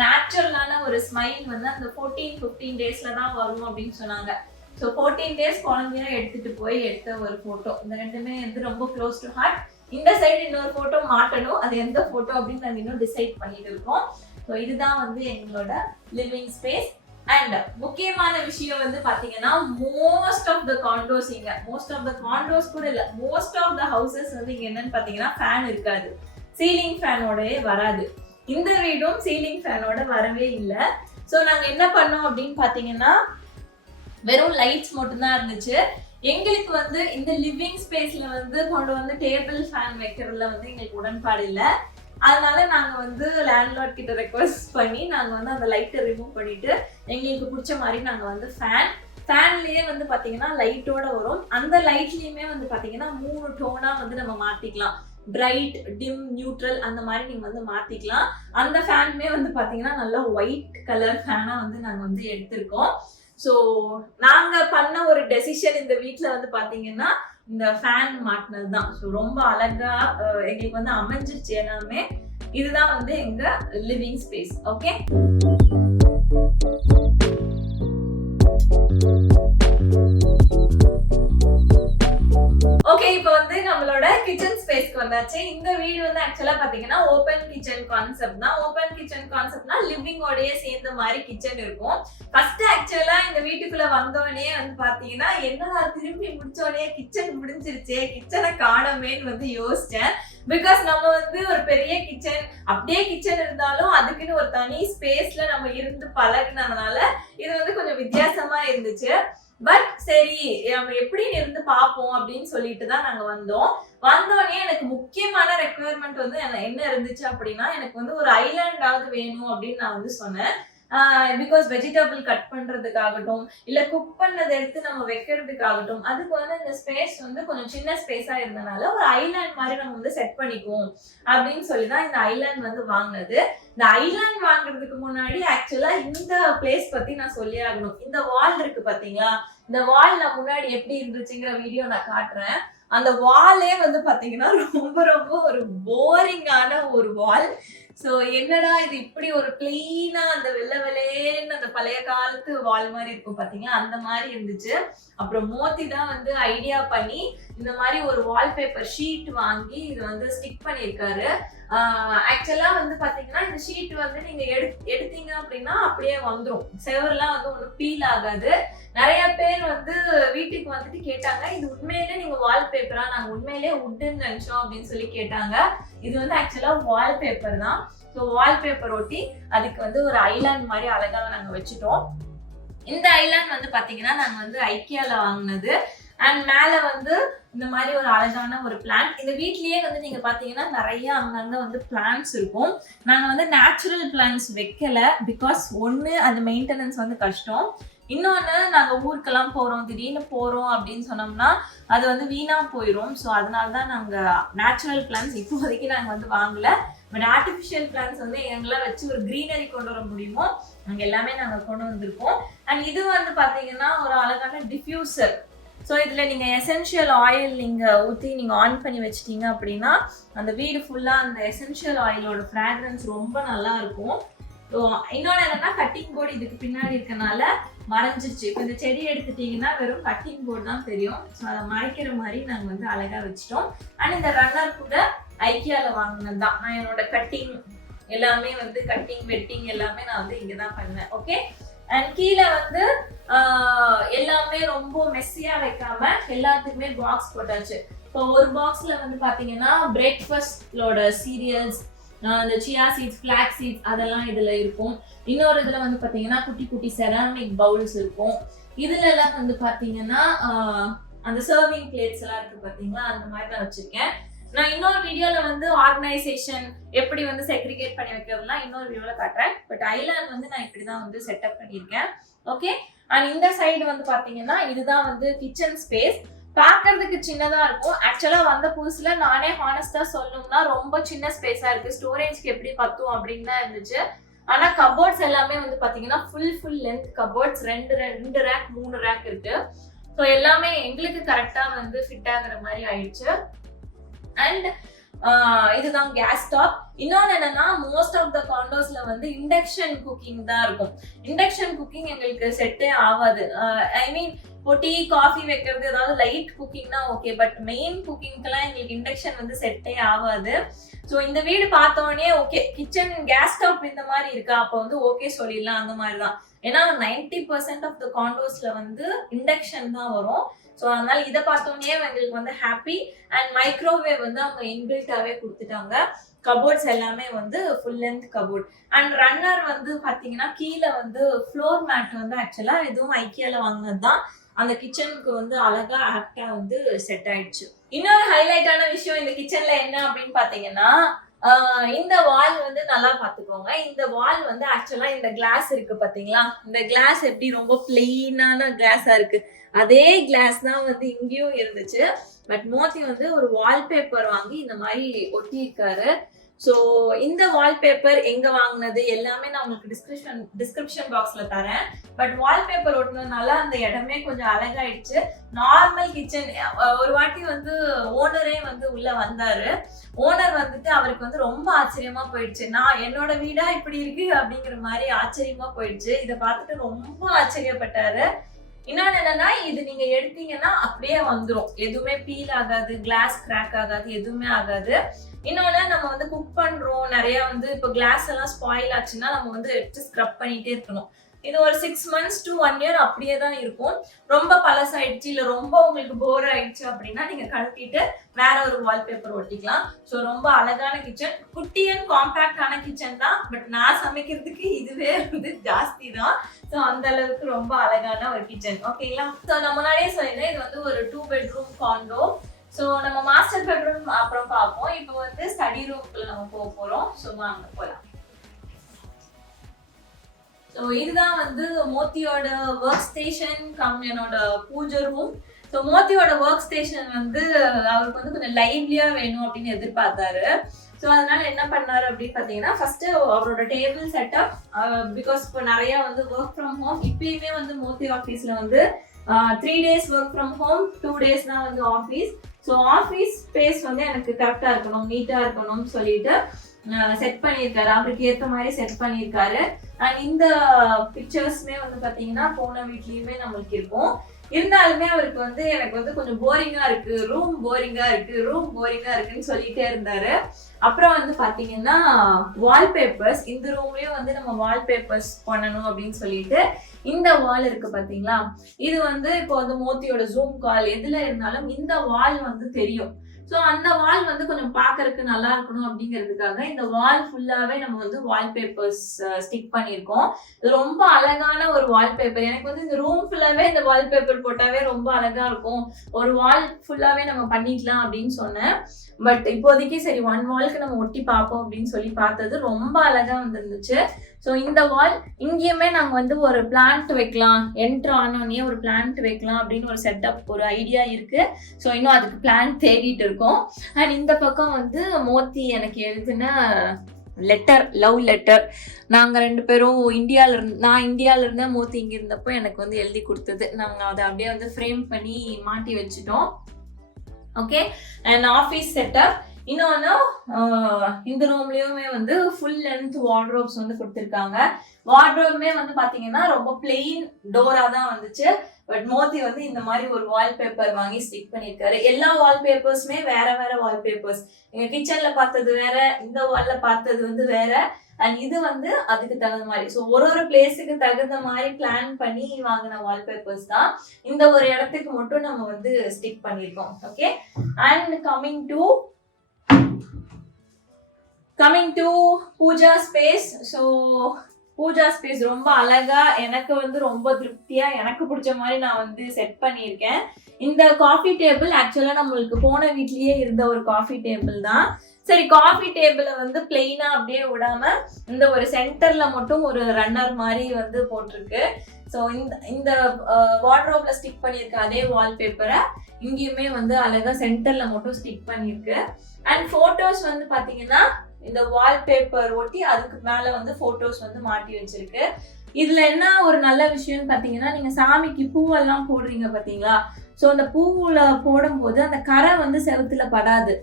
நேச்சுரலான ஒரு ஸ்மைல் வந்து அந்த 14-15 டேஸ்ல தான் வரும் அப்படின்னு சொன்னாங்க. ஸோ 14 டேஸ் குழந்தையா எடுத்துட்டு போய் எடுத்த ஒரு போட்டோ. இந்த ரெண்டுமே வந்து ரொம்ப க்ளோஸ் டு ஹார்ட். இந்த சைடு இன்னொரு போட்டோ மாட்டணும், அது எந்த போட்டோ அப்படின்னு நாங்கள் இன்னும் டிசைட் பண்ணிட்டு இருக்கோம். ஸோ இதுதான் வந்து எங்களோட லிவிங் ஸ்பேஸ். அண்ட் முக்கியமான விஷயம் வந்து பாத்தீங்கன்னா மோஸ்ட் ஆஃப் த காண்டோஸ் கூட இல்ல, மோஸ்ட் ஆஃப் த ஹவுசஸ் வந்து இங்க என்னன்னு பாத்தீங்கன்னா ஃபேன் இருக்காது, சீலிங் ஃபேனோடயே வராது. இந்த வீடும் சீலிங் ஃபேனோட வரவே இல்லை. ஸோ நாங்க என்ன பண்ணோம் அப்படின்னு பாத்தீங்கன்னா வெறும் லைட்ஸ் மட்டும்தான் இருந்துச்சு. எங்களுக்கு வந்து இந்த லிவிங் ஸ்பேஸ்ல வந்து கொண்டு வந்து டேபிள் ஃபேன் வைக்கிறதுல வந்து எங்களுக்கு உடன்பாடு இல்லை. அதனால நாங்க வந்து லேண்ட்லார்ட் கிட்ட ரெக்வஸ்ட் பண்ணி நாங்க வந்து அந்த லைட்டை ரிமூவ் பண்ணிட்டு எங்களுக்கு பிடிச்ச மாதிரி நாங்க வந்து ஃபேன்லயே வந்து பாத்தீங்கன்னா லைட்டோட வரும். அந்த லைட்லயுமே வந்து பாத்தீங்கன்னா 3 டோனா வந்து நம்ம மாத்திக்கலாம், பிரைட், டிம், நியூட்ரல் அந்த மாதிரி நீங்க வந்து மாத்திக்கலாம். அந்த ஃபேனுமே வந்து பாத்தீங்கன்னா நல்ல ஒயிட் கலர் ஃபேனா வந்து நாங்க வந்து எடுத்திருக்கோம். ஸோ நாங்க பண்ண ஒரு டெசிஷன் இந்த வீட்டுல வந்து பாத்தீங்கன்னா இந்த ஃபேன் மாட்டினது தான். ஸோ ரொம்ப அழகா எங்களுக்கு வந்து அமைஞ்சிருச்சு எல்லாமே. இதுதான் வந்து எங்க லிவிங் ஸ்பேஸ். ஓகே, ஓகே இப்போ வந்து நம்மளோட கிச்சன் ஸ்பேஸ்க்கு வந்தாச்சு. இந்த வீடு வந்து ஆக்சுவலா பாத்தீங்கன்னா ஓபன் கிச்சன் கான்செப்ட் தான். ஓபன் கிச்சன் கான்செப்ட்னா லிவிங்கோடயே சேர்ந்த மாதிரி கிச்சன் இருக்கும். ஃபர்ஸ்ட் ஆக்சுவலா இந்த வீட்டுக்குள்ள வந்தோடனே வந்து பாத்தீங்கன்னா என்னடா திரும்பி முடிச்சோடனே கிச்சன் முடிஞ்சிருச்சே, கிச்சனை காணமேன்னு வந்து யோசிச்சேன். பிகாஸ் நம்ம வந்து ஒரு பெரிய கிச்சன், அப்படியே கிச்சன் இருந்தாலும் அதுக்குன்னு ஒரு தனி ஸ்பேஸ்ல நம்ம இருந்து பழகினதுனால இது வந்து கொஞ்சம் வித்தியாசமா இருந்துச்சு. பட் சரி நம்ம எப்படி இருந்து பார்ப்போம் அப்படின்னு சொல்லிட்டு தான் நாங்க வந்தோடனே எனக்கு முக்கியமான ரெக்குயர்மெண்ட் வந்து என்ன இருந்துச்சு அப்படின்னா, எனக்கு வந்து ஒரு ஐலாண்டாவது வேணும் அப்படின்னு நான் வந்து சொன்னேன். பிகாஸ் வெஜிடபிள் கட் பண்றதுக்காகட்டும் இல்ல குக் பண்ணதை எடுத்து நம்ம வைக்கிறதுக்காகட்டும் அதுக்கு வந்து இந்த ஸ்பேஸ் வந்து கொஞ்சம் சின்ன ஸ்பேஸா இருந்தனால ஒரு ஐலாண்ட் மாதிரி நம்ம வந்து செட் பண்ணிக்குவோம் அப்படின்னு சொல்லிதான் இந்த ஐலாண்ட் வந்து வாங்கினது. இந்த ஐலாண்ட் வாங்குறதுக்கு முன்னாடி ஆக்சுவலா இந்த பிளேஸ் பத்தி நான் சொல்லி ஆகணும். இந்த வால் இருக்கு பாத்தீங்களா, இந்த வால் நான் முன்னாடி எப்படி இருந்துச்சுங்கிற வீடியோ நான் காட்டுறேன். அந்த வாலே வந்து பாத்தீங்கன்னா ரொம்ப ரொம்ப ஒரு போரிங்கான ஒரு வால். ஸோ என்னடா இது இப்படி ஒரு கிளீனா அந்த வெள்ளை வெள்ளேன்னு அந்த பழைய காலத்து வால் மாதிரி இருக்கும் பாத்தீங்களா, அந்த மாதிரி இருந்துச்சு. அப்புறம் மோத்தி தான் வந்து ஐடியா பண்ணி இந்த மாதிரி ஒரு வால்பேப்பர் ஷீட் வாங்கி இது வந்து ஸ்டிக் பண்ணியிருக்காரு. ஆக்சுவலா வந்து பாத்தீங்கன்னா இந்த ஷீட் வந்து நீங்க எடுத்தீங்க அப்படின்னா அப்படியே வந்துடும், செவரெல்லாம் வந்து ஒன்றும் பீல் ஆகாது. நிறைய பேர் வந்து வீட்டுக்கு வந்துட்டு கேட்டாங்க, இது உண்மையிலே நீங்க வால்பேப்பரா, நாங்க உண்மையிலே உட்டுன்னு நினைச்சோம் அப்படின்னு சொல்லி கேட்டாங்க. இது வந்து ஆக்சுவலா வால்பேப்பர் தான். ஸோ வால்பேப்பர் ஒட்டி அதுக்கு வந்து ஒரு ஐலாண்ட் மாதிரி அழகாக நாங்க வச்சுட்டோம். இந்த ஐலாண்ட் வந்து பாத்தீங்கன்னா நாங்க வந்து ஐக்கியால வாங்கினது. அண்ட் மேல வந்து இந்த மாதிரி ஒரு அழகான ஒரு பிளான்ட். இந்த வீட்லயே வந்து நீங்க பாத்தீங்கன்னா நிறைய அங்கங்க வந்து பிளான்ட்ஸ் இருக்கும். நாங்க வந்து நேச்சுரல் பிளான்ட்ஸ் வைக்கல, பிகாஸ் ஒண்ணு அது மெயின்டெனன்ஸ் வந்து கஷ்டம், இன்னொன்னு நாங்க ஊருக்கெல்லாம் போறோம், திடீர்னு போறோம் அப்படின்னு சொன்னோம்னா அது வந்து வீணா போயிடும். ஸோ அதனாலதான் நாங்க நேச்சுரல் பிளான்ட்ஸ் இப்போதைக்கு நாங்க வந்து வாங்கல. பட் ஆர்டிஃபிஷியல் பிளான்ட்ஸ் வந்து எங்கெல்லாம் வச்சு ஒரு கிரீனரி கொண்டு வர முடியுமோ அங்க எல்லாமே நாங்க கொண்டு வந்திருக்கோம். அண்ட் இது வந்து பாத்தீங்கன்னா ஒரு அழகான டிஃப்யூசர். ஸோ இதில் நீங்கள் எசென்ஷியல் ஆயில் நீங்கள் ஊற்றி நீங்கள் ஆன் பண்ணி வச்சிட்டீங்க அப்படின்னா அந்த வீடு ஃபுல்லாக அந்த எசென்ஷியல் ஆயிலோட ஃப்ராக்ரன்ஸ் ரொம்ப நல்லா இருக்கும். ஸோ இன்னொன்று என்னன்னா கட்டிங் போர்டு இதுக்கு பின்னாடி இருக்கனால மறைஞ்சிருச்சு. இப்போ இந்த செடி எடுத்துட்டீங்கன்னா வெறும் கட்டிங் போர்டு தான் தெரியும். ஸோ அதை மறைக்கிற மாதிரி நாங்கள் வந்து அழகாக வச்சுட்டோம். அண்ட் இந்த ரன்னர் கூட ஐக்கியால வாங்கினது தான். நான் என்னோட கட்டிங் எல்லாமே வந்து கட்டிங் வெட்டிங் எல்லாமே நான் வந்து இங்கே தான் பண்ணேன். ஓகே, அண்ட் கீழே வந்து எல்லாமே ரொம்ப மெஸ்ஸியா வைக்காம எல்லாத்துக்குமே பாக்ஸ் போட்டாச்சு. இப்போ ஒரு பாக்ஸ்ல வந்து பாத்தீங்கன்னா பிரேக்ஃபாஸ்ட்லோட சீரியல்ஸ், இந்த சியா சீட்ஸ், ஃபிளாக் சீட்ஸ் அதெல்லாம் இதுல இருக்கும். இன்னொரு இதுல வந்து பாத்தீங்கன்னா குட்டி குட்டி செராமிக் பவுல்ஸ் இருக்கும். இதுல எல்லாம் வந்து பாத்தீங்கன்னா அந்த சர்விங் பிளேட்ஸ் எல்லாம் இருக்கு பாத்தீங்களா, அந்த மாதிரி நான் வச்சிருக்கேன். நான் இன்னொரு வீடியோல வந்து ஆர்கனைசேஷன் எப்படி வந்து செக்ரிகேட் பண்ணி வைக்கிறதுலாம் இன்னொரு வீடியோல காட்டுறேன். பட் ஐலாண்ட் வந்து நான் இப்படிதான் வந்து செட்டப் பண்ணியிருக்கேன். ஓகே, அண்ட் இந்த சைடு வந்து பாத்தீங்கன்னா இதுதான் வந்து கிச்சன் ஸ்பேஸ். பாக்குறதுக்கு சின்னதா இருக்கும். ஆக்சுவலா வந்த புதுசுல நானே ஹானஸ்டா சொல்லணும்னா ரொம்ப சின்ன ஸ்பேஸா இருக்கு, ஸ்டோரேஜ்க்கு எப்படி பத்தும் அப்படின்னு தான் இருந்துச்சு. ஆனா கபோர்ட்ஸ் எல்லாமே வந்து பாத்தீங்கன்னா ஃபுல் லென்த் கபோர்ட்ஸ், ரெண்டு ரேக் 3 ரேக் இருக்கு. ஸோ எல்லாமே எங்களுக்கு கரெக்டா வந்து ஃபிட் ஆகுற மாதிரி ஆயிடுச்சு. அண்ட் இதுதான் கேஸ் ஸ்டாப். இன்னொன்னு என்னன்னா, மோஸ்ட் ஆஃப் த காண்டோஸ்ல வந்து இண்டக்ஷன் குக்கிங் தான் இருக்கும். இண்டக்ஷன் குக்கிங் எங்களுக்கு செட்டே ஆகாது. ஐ மீன் இப்போ டீ காஃபி வைக்கிறது ஏதாவது லைட் குக்கிங்னா ஓகே, பட் மெயின் குக்கிங்க்கெல்லாம் எங்களுக்கு இண்டக்ஷன் வந்து செட்டே ஆகாது. ஸோ இந்த வீடு பார்த்தோடனே ஓகே கிச்சன் கேஸ் ஸ்டவ் இந்த மாதிரி இருக்கா, அப்போ வந்து ஓகே சொல்லிடலாம் அந்த மாதிரி தான். ஏன்னா 90% ஆஃப் த காண்டோஸ்ல வந்து இண்டக்ஷன் தான் வரும். ஸோ அதனால இதை பார்த்தோன்னே எங்களுக்கு வந்து ஹாப்பி. அண்ட் மைக்ரோவேவ் வந்து அவங்க இன்பில்ட்டாவே கொடுத்துட்டாங்க. கபோர்ட்ஸ் எல்லாமே வந்து full length cupboard. And runner வந்து பார்த்தீங்கன்னா கீழே வந்து ஃப்ளோர் மேட் வந்து ஆக்சுவலா எதுவும் ஐக்கியால வாங்கினது தான். அந்த கிச்சனுக்கு வந்து அழகா ஆக்டா வந்து செட் ஆயிடுச்சு. இன்னொரு ஹைலைட்டான விஷயம் இந்த கிச்சன்ல என்ன அப்படின்னு பாத்தீங்கன்னா, இந்த வால் வந்து நல்லா பாத்துக்கோங்க. இந்த வால் வந்து ஆக்சுவலா இந்த கிளாஸ் இருக்கு பாத்தீங்களா, இந்த கிளாஸ் எப்படி ரொம்ப பிளெயினான கிளாஸா இருக்கு, அதே கிளாஸ் தான் வந்து இங்கேயும் இருந்துச்சு. பட் மோத்தி வந்து ஒரு வால்பேப்பர் வாங்கி இந்த மாதிரி ஒட்டி இருக்காரு. ஸோ இந்த வால்பேப்பர் எங்க வாங்கினது எல்லாமே நான் உங்களுக்கு டிஸ்கிரிப்ஷன் பாக்ஸ்ல தரேன். பட் வால்பேப்பர் ஒட்டினதுனால அந்த இடமே கொஞ்சம் அழகாயிடுச்சு. Normal kitchen. ஒரு வாட்டி வந்து ஓனரே வந்து உள்ள வந்தாரு. ஓனர் வந்துட்டு அவருக்கு வந்து ரொம்ப ஆச்சரியமா போயிடுச்சு. நான் என்னோட வீடா இப்படி இருக்கு அப்படிங்கிற மாதிரி ஆச்சரியமா போயிடுச்சு. இதை பார்த்துட்டு ரொம்ப ஆச்சரியப்பட்டாரு. இன்னொன்னு என்னன்னா, இது நீங்க எடுத்தீங்கன்னா அப்படியே வந்துடும், எதுவுமே பீல் ஆகாது, கிளாஸ் கிராக் ஆகாது, எதுவுமே ஆகாது. இன்னொன்னு நம்ம வந்து குக் பண்றோம், நிறைய வந்து இப்போ கிளாஸ் எல்லாம் ஸ்பாயில் ஆச்சுன்னா நம்ம வந்து எடுத்து ஸ்க்ரப் பண்ணிட்டே இருக்கணும். இது ஒரு 6 months to 1 year அப்படியே தான் இருக்கும். ரொம்ப பழசாயிடுச்சு இல்ல ரொம்ப உங்களுக்கு போர் ஆயிடுச்சு அப்படின்னா நீங்க கழட்டிட்டு வேற ஒரு வால்பேப்பர் ஒட்டிக்கலாம். ஸோ ரொம்ப அழகான கிச்சன், குட்டி அண்ட் காம்பாக்டான கிச்சன் தான். பட் நான் சமைக்கிறதுக்கு இதுவே வந்து ஜாஸ்தி தான். ஸோ அந்த அளவுக்கு ரொம்ப அழகான ஒரு கிச்சன். ஓகேங்களா? ஸோ நான் முன்னாடியே சொல்லியிருந்தேன், இது வந்து ஒரு 2 bedroom காண்டோ. ஸோ நம்ம மாஸ்டர் பெட்ரூம் அப்புறம் பார்ப்போம். இப்போ வந்து ஸ்டடி ரூம்குள்ள நம்ம போக போறோம். ஸோ வாங்க போலாம். ஸோ இதுதான் வந்து மோத்தியோட ஒர்க் ஸ்டேஷன் கம் என்னோட பூஜை ரூம். ஸோ மோத்தியோட ஒர்க் ஸ்டேஷன் வந்து அவருக்கு வந்து கொஞ்சம் லைவ்லியா வேணும் அப்படின்னு எதிர்பார்த்தாரு. ஸோ அதனால என்ன பண்ணாரு அப்படின்னு பார்த்தீங்கன்னா, ஃபர்ஸ்ட் அவரோட டேபிள் செட்டப். பிகாஸ் இப்போ நிறைய வந்து ஒர்க் ஃப்ரம் ஹோம். இப்பயுமே வந்து மோத்தி ஆஃபீஸ்ல வந்து 3 days work from home, 2 days தான் வந்து ஆஃபீஸ். ஸோ ஆஃபீஸ் ஸ்பேஸ் வந்து எனக்கு கரெக்டா இருக்கணும், நீட்டா இருக்கணும்னு சொல்லிட்டு செட் பண்ணியிருக்காரு. அவருக்கு ஏற்ற மாதிரி செட் பண்ணியிருக்காரு. அண்ட் இந்த பிக்சர்ஸ்மே வந்து பார்த்தீங்கன்னா போன வீட்லயுமே நம்மளுக்கு இருக்கும். இருந்தாலுமே அவருக்கு வந்து எனக்கு வந்து கொஞ்சம் போரிங்கா இருக்கு, ரூம் போரிங்கா இருக்குன்னு சொல்லிட்டே இருந்தாரு. அப்புறம் வந்து பாத்தீங்கன்னா வால்பேப்பர்ஸ், இந்த ரூம்லயும் வந்து நம்ம வால்பேப்பர்ஸ் பண்ணணும் அப்படின்னு சொல்லிட்டு இந்த வால் இருக்கு பாத்தீங்களா, இது வந்து இப்போ வந்து மோத்தியோட ஜூம் கால் எதுல இருந்தாலும் இந்த வால் வந்து தெரியும். ஸோ அந்த வால் வந்து கொஞ்சம் பார்க்கறதுக்கு நல்லா இருக்கணும் அப்படிங்கிறதுக்காக இந்த வால் ஃபுல்லாவே நம்ம வந்து வால்பேப்பர்ஸ் ஸ்டிக் பண்ணியிருக்கோம். இது ரொம்ப அழகான ஒரு வால்பேப்பர். எனக்கு வந்து இந்த ரூம் ஃபுல்லாவே இந்த வால்பேப்பர் போட்டாவே ரொம்ப அழகா இருக்கும், ஒரு வால் ஃபுல்லாவே நம்ம பண்ணிக்கலாம் அப்படின்னு சொன்னேன். பட் இப்போதைக்கு சரி 1 வால்க்கு நம்ம ஒட்டி பார்ப்போம் அப்படின்னு சொல்லி பார்த்தது ரொம்ப அழகா வந்துருந்துச்சு. ஸோ இந்த வால் இங்கேயுமே நாங்கள் வந்து ஒரு பிளான்ட் வைக்கலாம், என்ட்ரு ஆனோடனே ஒரு பிளான்ட் வைக்கலாம் அப்படின்னு ஒரு செட்டப், ஒரு ஐடியா இருக்கு. ஸோ இன்னும் அதுக்கு பிளான் தேடிட்டு இருக்கோம். அண்ட் இந்த பக்கம் வந்து மோத்தி எனக்கு எழுதின லெட்டர், லவ் லெட்டர். நாங்கள் 2 பேரும் நான் இந்தியாவில இருந்தேன், மோத்தி இங்கே இருந்தப்போ எனக்கு வந்து எழுதி கொடுத்தது. நாங்கள் அதை அப்படியே வந்து ஃப்ரேம் பண்ணி மாட்டி வச்சுட்டோம். ஓகே. And office setup. இன்னொன்னு இந்த ரூம்லயுமே வந்து ஃபுல் லென்த் வார்ட்ரோப்ஸ் வந்து கொடுத்துருக்காங்க. வார்ட்ரோப்மே வந்து பாத்தீங்கன்னா ரொம்ப பிளெயின் டோரா தான் வந்துச்சு. பட் மோத்தி வந்து இந்த மாதிரி ஒரு வால்பேப்பர் வாங்கி ஸ்டிக் பண்ணியிருக்காரு. எல்லா வால்பேப்பர்ஸுமே வேற வேற வால்பேப்பர்ஸ். எங்க கிச்சன்ல பார்த்தது வேற, இந்த வால்ல பார்த்தது வந்து வேற. அண்ட் இது வந்து அதுக்கு தகுந்த மாதிரி, ஸோ ஒரு பிளேஸுக்கு தகுந்த மாதிரி பிளான் பண்ணி வாங்கின வால்பேப்பர்ஸ் தான். இந்த ஒரு இடத்துக்கு மட்டும் நம்ம வந்து ஸ்டிக் பண்ணியிருக்கோம். Okay. And coming to pooja space. So pooja space ரொம்ப அழகா, எனக்கு வந்து ரொம்ப திருப்தியா, எனக்கு பிடிச்ச மாதிரி நான் வந்து செட் பண்ணியிருக்கேன். இந்த காஃபி டேபிள் ஆக்சுவலா நம்மளுக்கு போன வீட்லயே இருந்த ஒரு காஃபி டேபிள் தான். சரி, காஃபி டேபிளை வந்து பிளெயினா அப்படியே விடாம இந்த ஒரு சென்டர்ல மட்டும் ஒரு ரன்னர் மாதிரி வந்து போட்டிருக்கு. ஸோ இந்த வார்ட்ரோப்ல ஸ்டிக் பண்ணியிருக்க அதே வால்பேப்பரை இங்கேயுமே வந்து அழகா சென்டர்ல மட்டும் ஸ்டிக் பண்ணியிருக்கு. அண்ட் போட்டோஸ் வந்து பாத்தீங்கன்னா இந்த வால்பேப்பர் ஒட்டி அதுக்கு மேல வந்து போட்டோஸ் வந்து மாட்டி வச்சிருக்கு. இதுல என்ன ஒரு நல்ல விஷயம்னு பாத்தீங்கன்னா, நீங்க சாமிக்கு பூவெல்லாம் போடுறீங்க பாத்தீங்களா, ஸோ அந்த பூவுல போடும்போது அந்த கரை வந்து செவுத்துல படாது.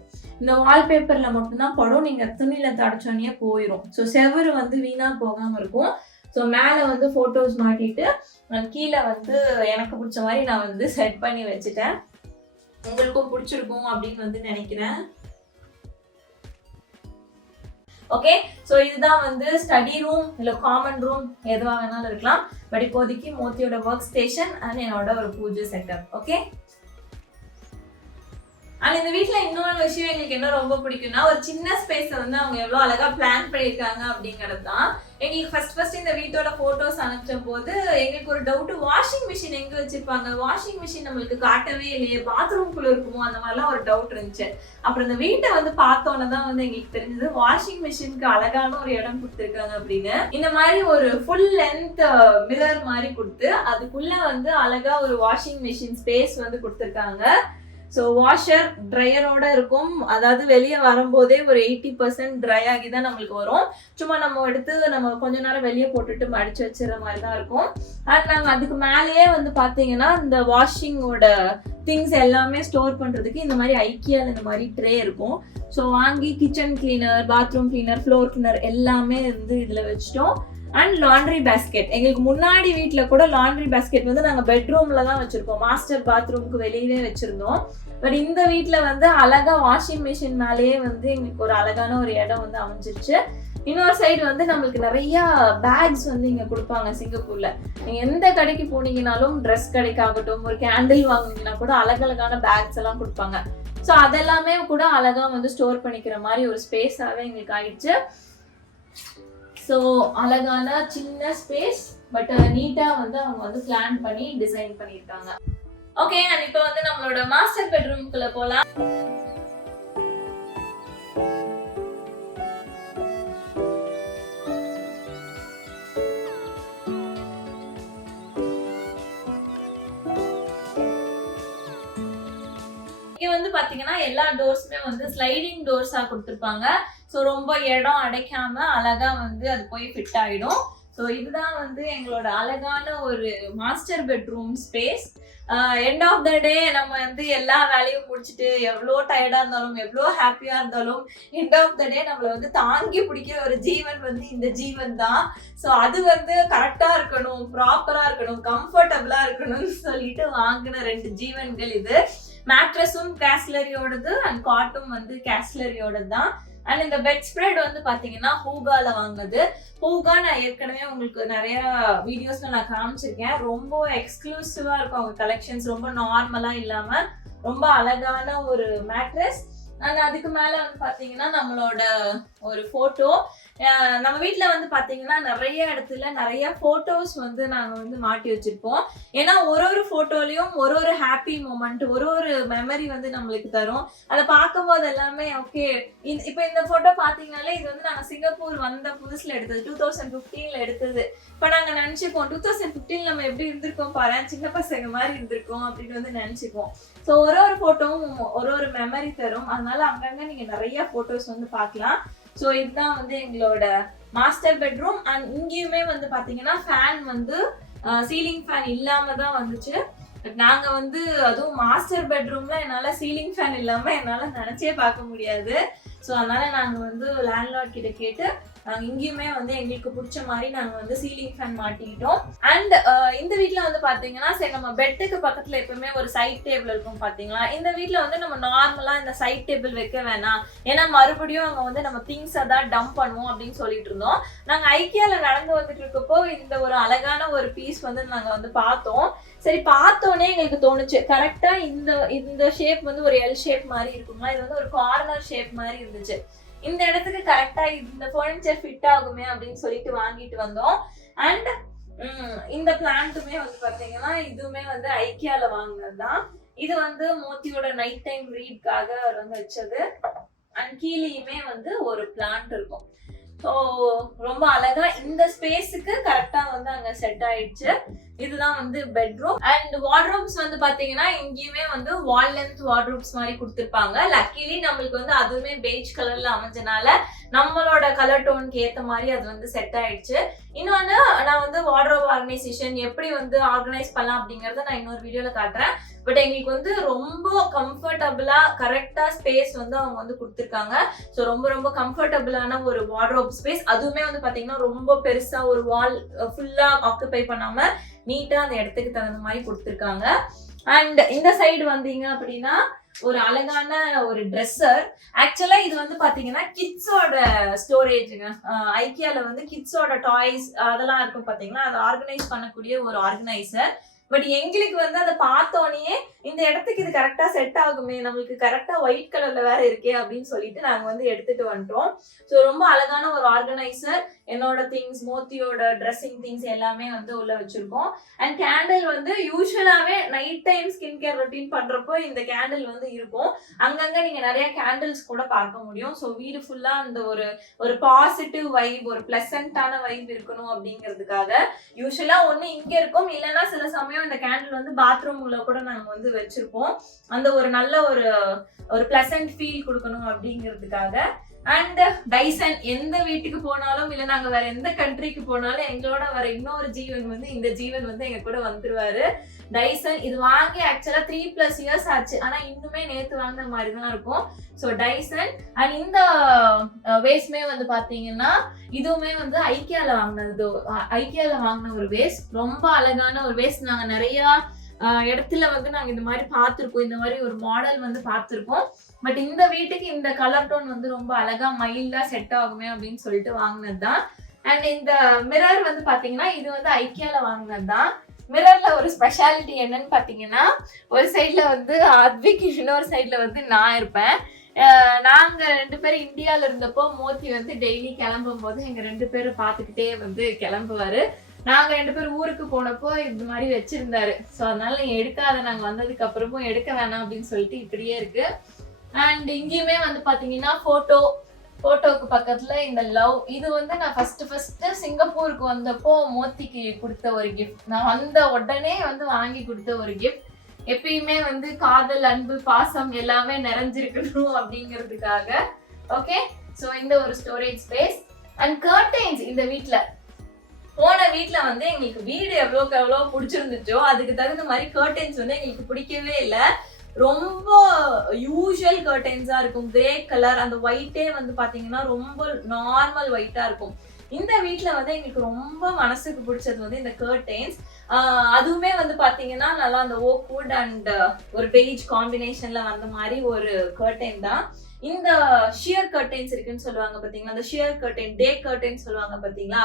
இந்த வால்பேப்பர்ல மட்டும்தான் படம். நீங்க துணியில தடைச்சோன்னே போயிடும். ஸோ செவுரு வந்து வீணா போகாம இருக்கும். ஸோ மேலே வந்து ஃபோட்டோஸ் மாட்டிட்டு கீழே வந்து எனக்கு பிடிச்ச மாதிரி நான் வந்து செட் பண்ணி வச்சுட்டேன். உங்களுக்கும் பிடிச்சிருக்கும் அப்படின்னு வந்து நினைக்கிறேன். ஓகே, ஸோ இதுதான் வந்து ஸ்டடி ரூம் இல்லை காமன் ரூம் எதுவாக வேணாலும் இருக்கலாம். பட் இப்போதைக்கு மோத்தியோட ஒர்க் ஸ்டேஷன் அண்ட் என்னோட ஒரு பூஜை செட்டப். ஓகே, அண்ட் இந்த வீட்டில் இன்னொரு விஷயம் எங்களுக்கு என்ன ரொம்ப பிடிக்கும்னா, ஒரு சின்ன ஸ்பேஸை வந்து அவங்க எவ்வளோ அழகாக பிளான் பண்ணியிருக்காங்க அப்படிங்கிறது தான். எங்களுக்கு ஃபர்ஸ்ட் இந்த வீட்டோட ஃபோட்டோஸ் அனுப்பிச்ச போது எங்களுக்கு ஒரு டவுட்டு, வாஷிங் மிஷின் எங்கே வச்சிருப்பாங்க, வாஷிங் மிஷின் நம்மளுக்கு காட்டவே இல்லையே, பாத்ரூம்குள்ளே இருக்குமோ, அந்த மாதிரிலாம் ஒரு டவுட் இருந்துச்சு. அப்புறம் இந்த வீட்டை வந்து பார்த்தோன்னே தான் வந்து எங்களுக்கு தெரிஞ்சது வாஷிங் மிஷினுக்கு அழகான ஒரு இடம் கொடுத்துருக்காங்க அப்படின்னு. இந்த மாதிரி ஒரு ஃபுல் லென்த் மிரர் மாதிரி கொடுத்து அதுக்குள்ள வந்து அழகா ஒரு வாஷிங் மிஷின் ஸ்பேஸ் வந்து கொடுத்துருக்காங்க. ஸோ வாஷர் ட்ரையரோட இருக்கும். அதாவது வெளியே வரும்போதே ஒரு 80% ட்ரை ஆகி தான் நம்மளுக்கு வரும். சும்மா நம்ம எடுத்து நம்ம கொஞ்ச நேரம் வெளியே போட்டுட்டு மடிச்சு வச்சுற மாதிரி தான் இருக்கும். அண்ட் நாங்கள் அதுக்கு மேலேயே வந்து பார்த்தீங்கன்னா இந்த வாஷிங்கோட திங்ஸ் எல்லாமே ஸ்டோர் பண்ணுறதுக்கு இந்த மாதிரி ஐக்கியால் இந்த மாதிரி ட்ரே இருக்கும். ஸோ வாங்கி kitchen cleaner, bathroom cleaner, floor cleaner எல்லாமே வந்து இதில் வச்சுட்டோம். அண்ட் லாண்ட்ரி பேஸ்கெட், எங்களுக்கு முன்னாடி வீட்டில் கூட லாண்ட்ரி பேஸ்கெட் வந்து நாங்கள் பெட்ரூமில் தான் வச்சுருப்போம். மாஸ்டர் பாத்ரூமுக்கு வெளியவே வச்சுருந்தோம். பட் இந்த வீட்டில் வந்து அழகா வாஷிங் மிஷின் மேலேயே வந்து எங்களுக்கு ஒரு அழகான ஒரு இடம் வந்து அமைஞ்சிருச்சு. இன்னொரு சைடு வந்து நம்மளுக்கு நிறைய பேக்ஸ் வந்து இங்கே கொடுப்பாங்க சிங்கப்பூர்ல. நீங்கள் எந்த கடைக்கு போனீங்கனாலும், ட்ரெஸ் கடைக்காகட்டும், ஒரு கேண்டில் வாங்குனீங்கன்னா கூட அழகழகான பேக்ஸ் எல்லாம் கொடுப்பாங்க. ஸோ அதெல்லாமே கூட அழகா வந்து ஸ்டோர் பண்ணிக்கிற மாதிரி ஒரு ஸ்பேஸாகவே எங்களுக்கு ஆயிடுச்சு. ஸோ அழகான சின்ன ஸ்பேஸ், பட் நீட்டாக வந்து அவங்க வந்து பிளான் பண்ணி டிசைன் பண்ணியிருக்காங்க. ஓகே, அண்ட் இப்போ வந்து நம்மளோட மாஸ்டர் பெட்ரூம்குள்ள போலாம். இங்க வந்து பாத்தீங்கன்னா எல்லா டோர்ஸுமே வந்து ஸ்லைடிங் டோர்ஸா கொடுத்துருப்பாங்க. ஸோ ரொம்ப இடம் அடைக்காம அழகா வந்து அது போய் ஃபிட் ஆயிடும். ஸோ இதுதான் வந்து எங்களோட அழகான ஒரு master bedroom space. End of the day நம்ம வந்து எல்லா வேலையும் முடிச்சுட்டு எவ்வளோ டயர்டாக இருந்தாலும், எவ்வளோ ஹாப்பியாக இருந்தாலும், எண்ட் ஆஃப் த டே நம்மளை வந்து தாங்கி பிடிக்கிற ஒரு ஜீவன் வந்து இந்த ஜீவன் தான். ஸோ அது வந்து கரெக்டாக இருக்கணும், ப்ராப்பராக இருக்கணும், கம்ஃபர்டபுளாக இருக்கணும்னு சொல்லிட்டு வாங்கின 2 ஜீவன்கள் இது. மேட்ரஸும் கேஸ்லரியோடது அண்ட் காட்டும் வந்து கேஸ்லரியோடது தான். அண்ட் இந்த பெட் ஸ்ப்ரெட் வந்து பாத்தீங்கன்னா ஹூகால வாங்கினது. ஹூகா நான் ஏற்கனவே உங்களுக்கு நிறைய வீடியோஸ்ல நான் காமிச்சிருக்கேன். ரொம்ப எக்ஸ்க்ளூசிவா இருக்கும் அவங்க கலெக்ஷன்ஸ். ரொம்ப நார்மலா இல்லாம ரொம்ப அழகான ஒரு மேட்ரஸ். அண்ட் அதுக்கு மேல வந்து பாத்தீங்கன்னா நம்மளோட ஒரு போட்டோ. நம்ம வீட்டுல வந்து பாத்தீங்கன்னா நிறைய இடத்துல நிறைய போட்டோஸ் வந்து நாங்க வந்து மாட்டி வச்சிருப்போம். ஏன்னா ஒரு போட்டோலயும் ஒரு ஹாப்பி மூமெண்ட், ஒரு மெமரி வந்து நம்மளுக்கு தரும். அதை பார்க்கும் போது எல்லாமே ஓகே. இப்ப இந்த போட்டோ பாத்தீங்கன்னாலே இது வந்து நாங்க சிங்கப்பூர் வந்த புதுசுல எடுத்தது, 2015ல எடுத்தது. இப்ப நாங்க நினைச்சுப்போம் 2015 நம்ம எப்படி இருந்திருக்கோம் பாரு, சின்ன பசங்க மாதிரி இருந்திருக்கோம் அப்படின்னு வந்து நினைச்சுப்போம். ஸோ ஒரு போட்டோவும் ஒரு மெமரி தரும். அதனால அங்கங்க நீங்க நிறைய போட்டோஸ் வந்து பார்க்கலாம். ஸோ இதுதான் வந்து எங்களோட மாஸ்டர் பெட்ரூம். அண்ட் இங்கேயுமே வந்து பாத்தீங்கன்னா ஃபேன் வந்து சீலிங் ஃபேன் இல்லாம தான் வந்துச்சு. பட் நாங்க வந்து அதுவும் மாஸ்டர் பெட்ரூம்ல என்னால சீலிங் ஃபேன் இல்லாம என்னால நினைச்சே பார்க்க முடியாது. ஸோ அதனால நாங்க வந்து லேண்ட்லார்ட் கிட்ட கேட்டு நாங்க இங்கேயுமே வந்து எங்களுக்கு பிடிச்ச மாதிரி நாங்க வந்து சீலிங் ஃபேன் மாட்டிக்கிட்டோம். அண்ட் இந்த வீட்டுல வந்து பாத்தீங்கன்னா சரி நம்ம பெட்டுக்கு பக்கத்துல எப்பவுமே ஒரு சைட் டேபிள் இருக்கும் பாத்தீங்களா. இந்த வீட்டுல வந்து நம்ம நார்மலா இந்த சைட் டேபிள் வைக்க வேணாம், ஏன்னா மறுபடியும் அங்க வந்து நம்ம திங்ஸ் அதான் டம்ப் பண்ணுவோம் அப்படின்னு சொல்லிட்டு இருந்தோம். நாங்க ஐக்கியால நடந்து வந்துட்டு இருக்கப்போ இந்த ஒரு அழகான ஒரு பீஸ் வந்து நாங்க வந்து பார்த்தோம். சரி பார்த்தோன்னே எங்களுக்கு தோணுச்சு, கரெக்டா இந்த ஷேப் வந்து ஒரு எல் ஷேப் மாதிரி இருக்குங்களா, இது வந்து ஒரு கார்னர் ஷேப் மாதிரி இருந்துச்சு. இந்த இடத்துக்கு கரெக்டா இந்த ஃபர்னிச்சர் ஃபிட் ஆகுமே அப்படின்னு சொல்லிட்டு வாங்கிட்டு வந்தோம். அண்ட் இந்த பிளான்ட்டுமே வந்து பாத்தீங்கன்னா இதுவுமே வந்து ஐக்கியால வாங்கினதுதான். இது வந்து மோத்தியோட நைட் டைம் ரீட்காக அவர் வந்து வச்சது. அண்ட் கீழேயுமே வந்து ஒரு பிளான்ட் இருக்கும். ஸோ ரொம்ப அழகா இந்த ஸ்பேஸுக்கு கரெக்டா வந்து அங்க செட் ஆயிடுச்சு. இதுதான் வந்து பெட்ரூம். அண்ட் வார்ட்ரோப்ஸ் வந்து பாத்தீங்கன்னா இங்கேயுமே வந்து வால் லென்த் வார்ட்ரோப்ஸ் மாதிரி கொடுத்துருப்பாங்க. லக்கிலி நம்மளுக்கு வந்து அதுவுமே பெய்ஜ் கலர்ல அமைஞ்சனால நம்மளோட கலர் டோனுக்கு ஏத்த மாதிரி அது வந்து செட் ஆயிடுச்சு. இன்னொன்னு நான் வந்து வார்ட்ரோப் ஆர்கனைசேஷன் எப்படி வந்து ஆர்கனைஸ் பண்ணலாம் அப்படிங்கறத நான் இன்னொரு வீடியோல காட்டுறேன். பட் எங்களுக்கு வந்து ரொம்ப கம்ஃபர்டபுளா கரெக்டா ஸ்பேஸ் வந்து அவங்க வந்து கொடுத்துருக்காங்க. ஸோ ரொம்ப ரொம்ப கம்ஃபர்டபுளான ஒரு வார்ட்ரோப் ஸ்பேஸ். அதுவுமே வந்து பாத்தீங்கன்னா ரொம்ப பெருசா ஒரு வால் ஃபுல்லா ஆக்குபை பண்ணாம நீட்டா அந்த இடத்துக்கு தகுந்த மாதிரி கொடுத்துருக்காங்க. அண்ட் இந்த சைடு வந்தீங்க அப்படின்னா ஒரு அழகான ஒரு ட்ரெஸ்ஸர். ஆக்சுவலா இது வந்து பாத்தீங்கன்னா கிட்ஸோட ஸ்டோரேஜுங்க. ஐக்கியால வந்து கிட்ஸோட டாய்ஸ் அதெல்லாம் இருக்கும் பாத்தீங்கன்னா, அதை ஆர்கனைஸ் பண்ணக்கூடிய ஒரு ஆர்கனைசர். பட் எங்களுக்கு வந்து அதை பார்த்தோன்னே இந்த இடத்துக்கு இது கரெக்டா செட் ஆகுமே, நம்மளுக்கு கரெக்டா ஒயிட் கலர்ல வேற இருக்கே அப்படின்னு சொல்லிட்டு நாங்க வந்து எடுத்துட்டு வந்துட்டோம். ஸோ ரொம்ப அழகான ஒரு ஆர்கனைசர். என்னோட திங்ஸ், மோத்தியோட ட்ரெஸ்ஸிங் திங்ஸ் எல்லாமே வந்து உள்ள வச்சிருக்கோம். அண்ட் கேண்டில் வந்து யூஸ்வலாவே night time skin care routine பண்றப்போ இந்த கேண்டில் வந்து இருக்கும். அங்கங்க நீங்க நிறைய கேண்டில்ஸ் கூட பார்க்க முடியும். ஸோ வீடு ஃபுல்லா அந்த ஒரு பாசிட்டிவ் வைப், ஒரு பிளசண்டான வைப் இருக்கணும் அப்படிங்கிறதுக்காக யூஸ்வலா ஒண்ணு இங்க இருக்கும், இல்லைன்னா சில சமயம் இந்த கேண்டில் வந்து பாத்ரூம் உள்ள கூட நாங்க வந்து வச்சிருப்போம். அந்த ஒரு நல்ல ஒரு பிளசன்ட் ஃபீல் கொடுக்கணும் அப்படிங்கிறதுக்காக. அண்ட் டைசன், எந்த வீட்டுக்கு போனாலும் இல்ல நாங்க வேற எந்த கண்ட்ரிக்கு போனாலும் எங்களோட வர இன்னொரு ஜீவன் வந்து இந்த ஜீவன் வந்து எங்க கூட வந்துருவாரு. டைசன் இது வாங்கி ஆக்சுவலா 3+ years ஆச்சு. ஆனா இன்னுமே நேத்து வாங்கின மாதிரி தான் இருக்கும். So Tyson. அண்ட் இந்த வேஸ்மே வந்து பாத்தீங்கன்னா இதுவுமே வந்து ஐக்கியால வாங்கின ஒரு வேஸ். ரொம்ப அழகான ஒரு வேஸ். நாங்க நிறைய இடத்துல வந்து நாங்க இந்த மாதிரி பார்த்திருக்கோம், இந்த மாதிரி ஒரு மாடல் வந்து பார்த்திருக்கோம். பட் இந்த வீட்டுக்கு இந்த கலர் டோன் வந்து ரொம்ப அழகா மைல்டா செட் ஆகுமே அப்படின்னு சொல்லிட்டு வாங்கினது தான். அண்ட் இந்த மிரர் வந்து பாத்தீங்கன்னா இது வந்து ஐக்கியால வாங்கினது தான். மிரர்ல ஒரு ஸ்பெஷாலிட்டி என்னன்னு பாத்தீங்கன்னா, ஒரு சைட்ல வந்து அத்விக், இன்னொரு சைட்ல வந்து நான் இருப்பேன். நாங்க 2 பேரும் இந்தியால இருந்தப்போ மோத்தி வந்து டெய்லி கிளம்பும் போது எங்க 2 பேரும் பார்த்துக்கிட்டே வந்து கிளம்புவாரு. நாங்க 2 பேரும் ஊருக்கு போனப்போ இது மாதிரி வச்சிருந்தாரு. ஸோ அதனால எடுக்காத, நாங்க வந்ததுக்கு அப்புறமும் எடுக்க வேணாம் அப்படின்னு சொல்லிட்டு இப்படியே இருக்கு. அண்ட் இங்கேயுமே வந்து பாத்தீங்கன்னா போட்டோக்கு பக்கத்துல இந்த லவ், இது வந்து நான் ஃபர்ஸ்ட் சிங்கப்பூருக்கு வந்தப்போ மோத்திக்கு கொடுத்த ஒரு கிஃப்ட். நான் வந்த உடனே வந்து வாங்கி கொடுத்த ஒரு கிஃப்ட். எப்பயுமே வந்து காதல், அன்பு, பாசம் எல்லாமே நிறைஞ்சிருக்கணும் அப்படிங்கிறதுக்காக. ஓகே, ஸோ இந்த ஒரு ஸ்டோரேஜ் ஸ்பேஸ். அண்ட் கர்டைன்ஸ் இந்த போன வீட்டுல வந்து எங்களுக்கு வீடு எவ்வளோ பிடிச்சிருந்துச்சோ அதுக்கு தகுந்த மாதிரி கர்டைன்ஸ் வந்து எங்களுக்கு பிடிக்கவே இல்லை. ரொம்ப யூஷுவல் கர்டைன்ஸா இருக்கும், கிரே கலர். அந்த ஒயிட்டே வந்து பாத்தீங்கன்னா ரொம்ப நார்மல் ஒயிட்டா இருக்கும். இந்த வீட்டுல வந்து எங்களுக்கு ரொம்ப மனசுக்கு பிடிச்சது வந்து இந்த கர்டைன்ஸ். அதுவுமே வந்து பாத்தீங்கன்னா நல்லா அந்த ஓக் வுட் அண்ட் ஒரு பெய்ஜ் காம்பினேஷன்ல வந்த மாதிரி ஒரு கர்டைன் தான். இந்த ஷியர் கர்டைன்ஸ் இருக்குன்னு சொல்லுவாங்க பாத்தீங்களா, அந்த ஷியர் கர்டைன், டே கர்டைன் சொல்லுவாங்க பாத்தீங்களா,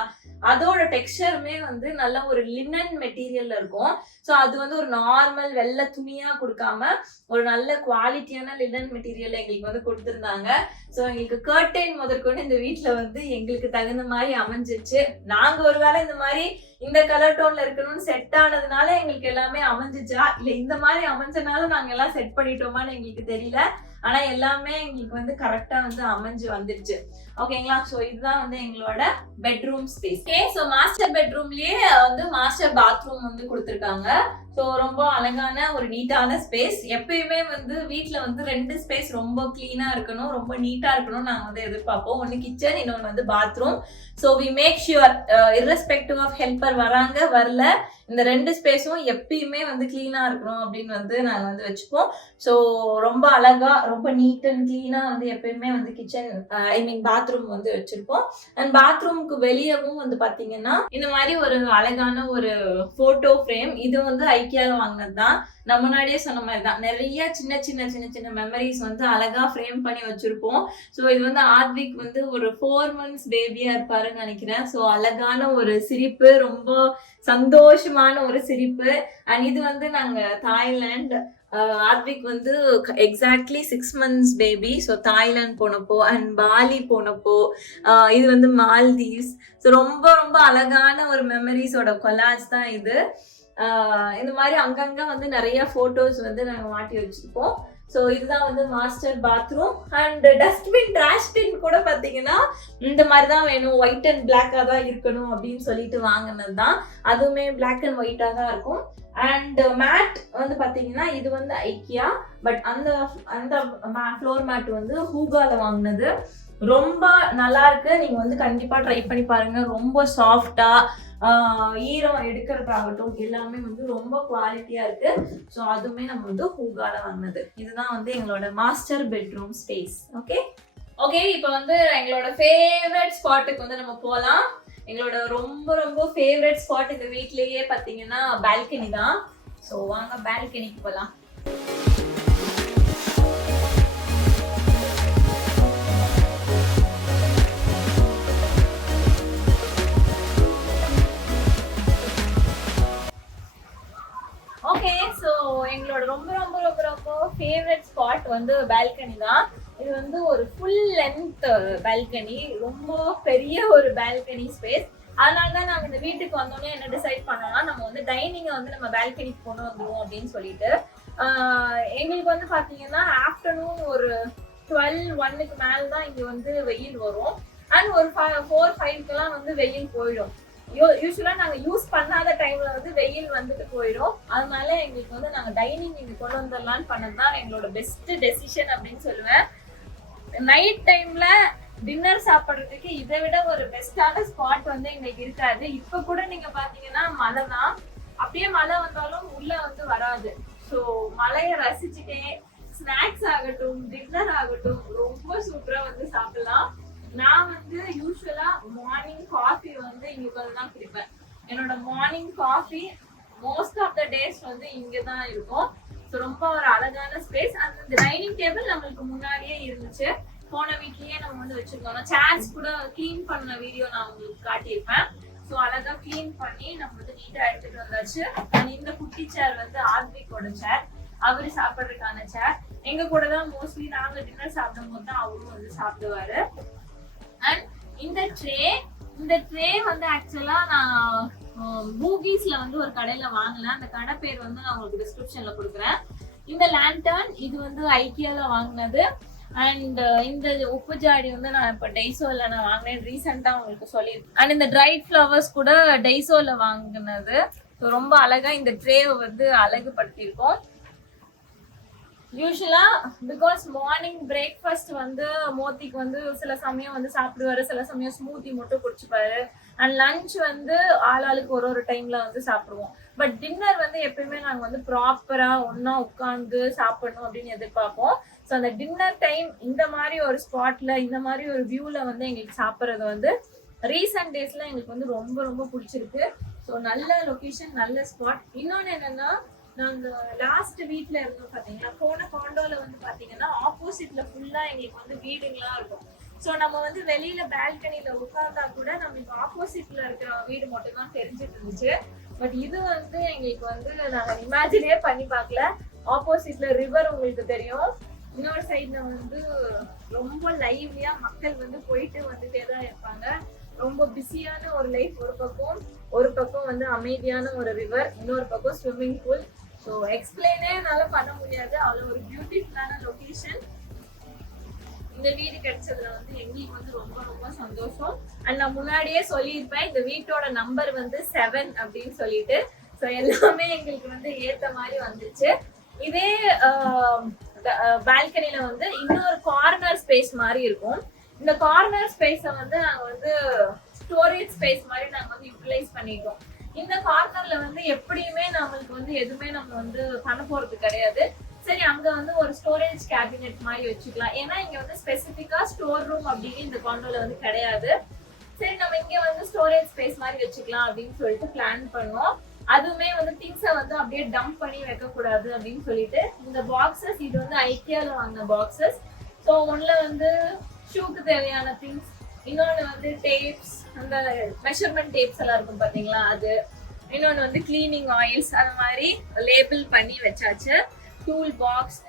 அதோட டெக்ஸ்சருமே வந்து நல்ல ஒரு லினன் மெட்டீரியல்ல இருக்கும். ஸோ அது வந்து ஒரு நார்மல் வெள்ளை துணியா கொடுக்காம ஒரு நல்ல குவாலிட்டியான லினன் மெட்டீரியல் எங்களுக்கு வந்து கொடுத்துருந்தாங்க. ஸோ எங்களுக்கு கர்டைன் முதற்கொண்டு இந்த வீட்டுல வந்து எங்களுக்கு தகுந்த மாதிரி அமைஞ்சிருச்சு. நாங்க ஒருவேளை இந்த மாதிரி இந்த கலர் டோன்ல இருக்கணும்னு செட் ஆனதுனால எங்களுக்கு எல்லாமே அமைஞ்சிச்சா, இல்ல இந்த மாதிரி அமைஞ்சனால நாங்க எல்லாம் செட் பண்ணிட்டோமான்னு எங்களுக்கு தெரியல. ஆனா எல்லாமே எங்களுக்கு வந்து கரெக்டா வந்து அமைஞ்சு வந்துருச்சு. ஓகேங்களா, சோ இதுதான் வந்து எங்களோட bedroom space. Okay, so master பெட்ரூம்லயே வந்து மாஸ்டர் பாத்ரூம் வந்து கொடுத்துருக்காங்க. ஸோ ரொம்ப அழகான ஒரு நீட்டான ஸ்பேஸ். எப்பயுமே வந்து வீட்டில் வந்து 2 ஸ்பேஸ் ரொம்ப கிளீனா இருக்கணும், ரொம்ப நீட்டா இருக்கணும் நாங்கள் வந்து எதிர்பார்ப்போம். ஒன்று கிச்சன், இன்னொன்று வந்து bathroom. So we make sure irrespective of helper வராங்க வரல, இந்த 2 ஸ்பேஸும் எப்பயுமே வந்து கிளீனா இருக்கணும் அப்படின்னு வந்து நாங்கள் வந்து வச்சுப்போம். ஸோ ரொம்ப அழகா, ரொம்ப நீட் அண்ட் கிளீனா வந்து எப்பயுமே வந்து கிச்சன் பாத்ரூம் வந்து வச்சிருப்போம். அண்ட் பாத்ரூமுக்கு வெளியவும் வந்து பாத்தீங்கன்னா இந்த மாதிரி ஒரு அழகான ஒரு போட்டோ ஃப்ரேம். இது வந்து ஐக்கியால வாங்கினது தான். நான் முன்னாடியே சொன்ன மாதிரி தான் நிறைய சின்ன சின்ன மெமரிஸ் வந்து அழகா ஃப்ரேம் பண்ணி வச்சிருப்போம். ஸோ இது வந்து ஆத்விக் வந்து ஒரு 4 months பேபியா இருப்பாருன்னு நினைக்கிறேன். ஸோ அழகான ஒரு சிரிப்பு, ரொம்ப சந்தோஷமான ஒரு சிரிப்பு. அண்ட் இது வந்து நாங்க தாய்லாந்து, ஆத்விக் வந்து exactly 6 months baby. So Thailand போனப்போ அண்ட் பாலி போனப்போ, இது வந்து மால்தீவ்ஸ். ஸோ ரொம்ப ரொம்ப அழகான ஒரு மெமரிஸோட கொலாஜ் தான் இது. இந்த மாதிரி அங்கங்க வந்து நிறைய போட்டோஸ் வந்து நாங்கள் மாட்டி வச்சிருப்போம். ஸோ இதுதான் வந்து master bathroom. And dustbin trash bin கூட பார்த்தீங்கன்னா இந்த மாதிரி தான் வேணும், ஒயிட் அண்ட் பிளாக்காக தான் இருக்கணும் அப்படின்னு சொல்லிட்டு வாங்கினது தான். அதுவுமே பிளாக் அண்ட் ஒயிட்டாக தான் இருக்கும். அண்ட் மேட் வந்து பார்த்தீங்கன்னா இது வந்து ஐக்கியா, பட் அந்த அந்த ஃப்ளோர் மேட் வந்து ஹூகால வாங்கினது. ரொம்ப நல்லா இருக்கு. நீங்க வந்து கண்டிப்பா ட்ரை பண்ணி பாருங்க. ரொம்ப சாஃப்டா, ஈரம் எடுக்கிறதாகட்டும் எல்லாமே வந்து ரொம்ப குவாலிட்டியா இருக்கு. ஸோ அதுவுமே நம்ம வந்து ஹூகால வாங்கினது. இதுதான் வந்து எங்களோட master bedroom space. Okay okay, இப்போ வந்து எங்களோட ஃபேவரட் ஸ்பாட்டுக்கு வந்து நம்ம போகலாம். எங்களோட ரொம்ப ரொம்ப ஃபேவரட் ஸ்பாட் இந்த வீட்லயே பார்த்தீங்கன்னா பால்கனி தான். ஸோ வாங்க பால்கனிக்கு போகலாம். ஓகே, ஸோ எங்களோட ரொம்ப ரொம்ப ரொம்ப ரொம்ப ஃபேவரட் ஸ்பாட் வந்து பால்கனி தான். இது வந்து ஒரு ஃபுல் லென்த் பால்கனி, ரொம்ப பெரிய ஒரு பால்கனி ஸ்பேஸ். அதனால தான் நாங்கள் இந்த வீட்டுக்கு வந்தோடனே என்ன டிசைட் பண்ணோம்னா, நம்ம வந்து டைனிங்கை வந்து நம்ம பால்கனிக்கு கொண்டு வந்துடுவோம் அப்படின்னு சொல்லிட்டு. எங்களுக்கு வந்து பார்த்தீங்கன்னா ஆஃப்டர்நூன் ஒரு 12-1க்கு மேலே தான் இங்கே வந்து வெயில் வரும். அண்ட் ஒரு 4-5க்கெல்லாம் வந்து வெயில் போயிடும். யூஸ்வலாக நாங்கள் யூஸ் பண்ணாத டைம்ல வந்து வெயில் வந்துட்டு போயிடும். அதனால எங்களுக்கு வந்து நாங்கள் டைனிங் இங்கே கொண்டு வந்துடலான்னு பண்ணது தான் எங்களோட பெஸ்ட் டெசிஷன் அப்படின்னு சொல்லுவேன். நைட் டைம்ல டின்னர் சாப்பிட்றதுக்கு இதை விட ஒரு பெஸ்டான ஸ்பாட் வந்து எங்களுக்கு இருக்காது. இப்போ கூட நீங்க பாத்தீங்கன்னா மழை தான், அப்படியே மழை வந்தாலும் உள்ள வந்து வராது. ஸோ மழையை ரசிச்சுட்டே ஸ்நாக்ஸ் ஆகட்டும் டின்னர் ஆகட்டும் ரொம்ப சூப்பரா வந்து சாப்பிடலாம். நான் வந்து யூஸ்வலா மார்னிங் காஃபி வந்து இங்க உட்காந்து தான் குடிப்பேன். என்னோட morning coffee most of the days வந்து இங்க தான் இருக்கும். ஸோ ரொம்ப ஒரு அழகான ஸ்பேஸ். அந்த டைனிங் டேபிள் நம்மளுக்கு முன்னாடியே இருந்துச்சு. போன வீட்லயே நம்ம வந்து வச்சிருக்கோம். சேர்ஸ் கூட கிளீன் பண்ண வீடியோ நான் உங்களுக்கு காட்டியிருப்பேன். ஸோ அழகா கிளீன் பண்ணி நம்ம வந்து நீட்டா எடுத்துட்டு வந்தாச்சு. இந்த குட்டி சேர் வந்து ஆத்விகோட சேர், அவரு சாப்பிட்றதுக்கான சேர். எங்க கூட தான் மோஸ்ட்லி நாங்க டின்னர் சாப்பிடும் போது தான் அவரும் வந்து சாப்பிடுவாரு. அண்ட் இந்த ட்ரே வந்து ஆக்சுவலா நான் மூவிஸ்ல வந்து ஒரு கடையில வாங்கினேன். அந்த கடை பேர் வந்து நான் உங்களுக்கு டிஸ்கிரிப்ஷன்ல கொடுக்குறேன். இந்த லேண்டர்ன் இது வந்து ஐக்கியால வாங்கினது. அண்ட் இந்த உப்பு ஜாடி வந்து நான் இப்போ டைசோல நான் வாங்கினேன், ரீசெண்டா உங்களுக்கு சொல்லியிருக்கேன். அண்ட் இந்த ட்ரைட் ஃப்ளவர்ஸ் கூட டைசோல வாங்கினது. ஸோ ரொம்ப அழகா இந்த ட்ரேவை வந்து அழகுபடுத்தியிருக்கோம். யூஸ்வலா பிகாஸ் மார்னிங் பிரேக்ஃபாஸ்ட் வந்து மோத்திக்கு வந்து சில சமயம் வந்து சாப்பிடுவாரு, சில சமயம் ஸ்மூத்தி மட்டும் குடிச்சுப்பாரு. அண்ட் லஞ்ச் வந்து ஆளாளுக்கு ஒரு டைம்ல வந்து சாப்பிடுவோம். பட் டின்னர் வந்து எப்பயுமே நாங்கள் வந்து ப்ராப்பரா ஒன்னா உட்காந்து சாப்பிடணும் அப்படின்னு எதிர்பார்ப்போம். ஸோ அந்த டின்னர் டைம் இந்த மாதிரி ஒரு ஸ்பாட்ல இந்த மாதிரி ஒரு வியூல வந்து எங்களுக்கு சாப்பிட்றது வந்து ரீசெண்ட் டேஸ்ல எங்களுக்கு வந்து ரொம்ப ரொம்ப பிடிச்சிருக்கு. ஸோ நல்ல லொகேஷன், நல்ல ஸ்பாட். இன்னொன்று என்னன்னா, நாங்க லாஸ்ட் வீட்ல இருந்தோம் பாத்தீங்கன்னா, போன காண்டோல வந்து பாத்தீங்கன்னா ஆப்போசிட்ல ஃபுல்லா எங்களுக்கு வந்து வீடுங்களாம் இருக்கும். ஸோ நம்ம வந்து வெளியில பால்கனில உட்கார்ந்தா கூட நம்மளுக்கு ஆப்போசிட்ல இருக்கிற வீடு மட்டும் தான் தெரிஞ்சுட்டு இருந்துச்சு. பட் இது வந்து எங்களுக்கு வந்து நாங்க இமேஜினே பண்ணி பார்க்கல. ஆப்போசிட்ல ரிவர் உங்களுக்கு தெரியும், இன்னொரு சைட்ல வந்து ரொம்ப லைவ்லியா மக்கள் வந்து போயிட்டு வந்துட்டே தான் இருப்பாங்க. ரொம்ப பிஸியான ஒரு லைஃப். ஒரு பக்கம் வந்து அமைதியான ஒரு ரிவர், இன்னொரு பக்கம் ஸ்விம்மிங் பூல். ஸோ எக்ஸ்பிளைனே என்னால பண்ண முடியாது, அவ்வளோ ஒரு பியூட்டிஃபுல்லான லொகேஷன். இந்த வீடு கிடைச்சதுல வந்து எங்களுக்கு வந்து ரொம்ப ரொம்ப சந்தோஷம். அண்ட் நான் முன்னாடியே சொல்லியிருப்பேன், இந்த வீட்டோட நம்பர் வந்து 7 அப்படின்னு சொல்லிட்டு. ஸோ எல்லாமே எங்களுக்கு வந்து ஏத்த மாதிரி வந்துச்சு. இதே பால்கனில வந்து இன்னொரு கார்னர் ஸ்பேஸ் மாதிரி இருக்கும். இந்த கார்னர் ஸ்பேஸை வந்து நாங்கள் வந்து ஸ்டோரேஜ் ஸ்பேஸ் மாதிரி நாங்கள் வந்து யூட்டிலைஸ் பண்ணிட்டோம். இந்த கார்னர்ல வந்து எப்படியுமே நம்மளுக்கு வந்து எதுவுமே நம்ம வந்து பண்ண போறது கிடையாது. சரி, அங்க வந்து ஒரு ஸ்டோரேஜ் கேபினெட் மாதிரி வச்சுக்கலாம். ஏன்னா இங்க வந்து ஸ்பெசிஃபிக்கா ஸ்டோர் ரூம் அப்படின்னு இந்த கார்னர்ல வந்து கிடையாது. சரி, நம்ம இங்க வந்து ஸ்டோரேஜ் ஸ்பேஸ் மாதிரி வச்சுக்கலாம் அப்படின்னு சொல்லிட்டு பிளான் பண்ணுவோம். அதுவுமே வந்து திங்ஸை வந்து அப்படியே டம்ப் பண்ணி வைக்க கூடாது அப்படின்னு சொல்லிட்டு இந்த பாக்ஸஸ், இது வந்து ஐக்கியால வாங்கின பாக்ஸஸ். ஸோ ஒன்னுல வந்து ஷூக்கு தேவையான திங்ஸ், இன்னொன்று வந்து டேப்ஸ், அந்த மெஷர்மெண்ட் டேப்ஸ் எல்லாம் இருக்கும் பார்த்தீங்களா அது, இன்னொன்று வந்து கிளீனிங் ஆயில்ஸ், அந்த மாதிரி லேபிள் பண்ணி வச்சாச்சு. டூல் பாக்ஸ்,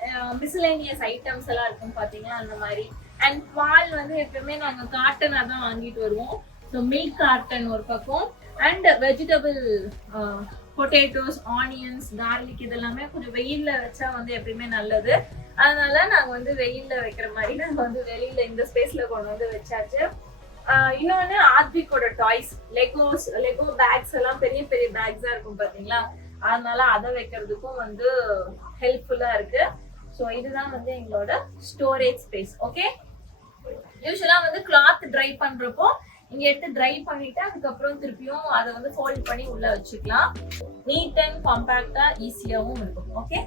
மிஸ்லேனியஸ் ஐட்டம்ஸ் எல்லாம் இருக்கும் பார்த்தீங்களா அந்த மாதிரி. அண்ட் பால் வந்து எப்பவுமே நாங்கள் காட்டனாக தான் வாங்கிட்டு வருவோம். ஸோ மில்க் கார்டன் ஒரு பக்கம், and vegetable potatoes, onions, garlic இதெல்லாமே கொஞ்சம் வெயிலில் வச்சா வந்து எப்பயுமே நல்லது. அதனால நாங்க வந்து வெயில்ல வைக்கிற மாதிரி நாங்க வந்து வெளியில இந்த ஸ்பேஸ்ல கொண்டு வந்து வச்சாச்சு. இன்னொன்னு ஆத்விக்கோட டாய்ஸ், லெகோ பேக்ஸ் எல்லாம் பெரிய பெரிய பேக்ஸா இருக்கும் பாத்தீங்களா, அதனால அதை வைக்கிறதுக்கும் வந்து ஹெல்ப்ஃபுல்லா இருக்கு. ஸோ இதுதான் வந்து எங்களோட ஸ்டோரேஜ் ஸ்பேஸ். ஓகே, யூஸ்வலா வந்து கிளாத் ட்ரை பண்றப்போ இங்க எடுத்து ட்ரை பண்ணிட்டு அதுக்கப்புறம் திருப்பியும் அதை வந்து ஃபோல்ட் பண்ணி உள்ள வச்சுக்கலாம். நீட் அண்ட் காம்பாக்டா ஈஸியாவும் இருக்கும். ஓகே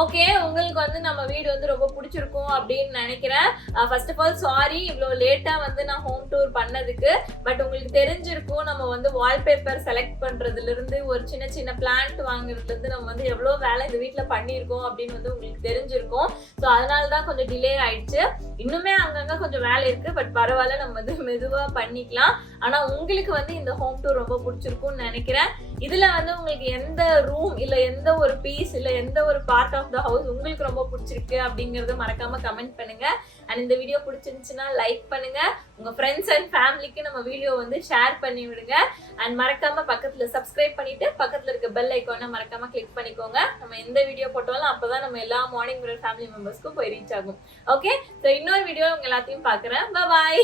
ஓகே, உங்களுக்கு வந்து நம்ம வீடு வந்து ரொம்ப பிடிச்சிருக்கும் அப்படின்னு நினைக்கிறேன். ஃபர்ஸ்ட் ஆஃப் ஆல் சாரி இவ்வளோ லேட்டா வந்து நான் ஹோம் டூர் பண்ணதுக்கு. பட் உங்களுக்கு தெரிஞ்சிருக்கும் நம்ம வந்து வால்பேப்பர் செலக்ட் பண்றதுல இருந்து ஒரு சின்ன சின்ன பிளான்ட் வாங்குறதுல இருந்து நம்ம வந்து எவ்வளோ வேலை இந்த வீட்டில் பண்ணியிருக்கோம் அப்படின்னு வந்து உங்களுக்கு தெரிஞ்சிருக்கும். ஸோ அதனால தான் கொஞ்சம் டிலே ஆயிடுச்சு. இன்னுமே அங்கங்க கொஞ்சம் வேலை இருக்கு, பட் பரவாயில்ல, நம்ம வந்து மெதுவா பண்ணிக்கலாம். ஆனா உங்களுக்கு வந்து இந்த ஹோம் டூர் ரொம்ப பிடிச்சிருக்கும்னு நினைக்கிறேன். இதுல வந்து உங்களுக்கு எந்த ரூம் இல்ல எந்த ஒரு பீஸ் இல்ல எந்த ஒரு பார்ட் ஆஃப் த ஹவுஸ் உங்களுக்கு ரொம்ப பிடிச்சிருக்கு அப்படிங்கறத மறக்காம கமெண்ட் பண்ணுங்க. அண்ட் இந்த வீடியோ பிடிச்சிருந்துச்சுன்னா லைக் பண்ணுங்க. உங்க ஃப்ரெண்ட்ஸ் அண்ட் ஃபேமிலிக்கு நம்ம வீடியோ வந்து ஷேர் பண்ணி விடுங்க. அண்ட் மறக்காம பக்கத்துல சப்ஸ்கிரைப் பண்ணிட்டு பக்கத்துல இருக்க பெல் ஐக்கானை மறக்காம கிளிக் பண்ணிக்கோங்க. நம்ம எந்த வீடியோ போட்டாலும் அப்பதான் நம்ம எல்லா மார்னிங் மிரர் ஃபேமிலி மெம்பர்ஸ்க்கும் போய் ரீச் ஆகும். ஓகே, ஸோ இன்னொரு வீடியோ உங்க எல்லாத்தையும் பாக்குறேன். பாய்.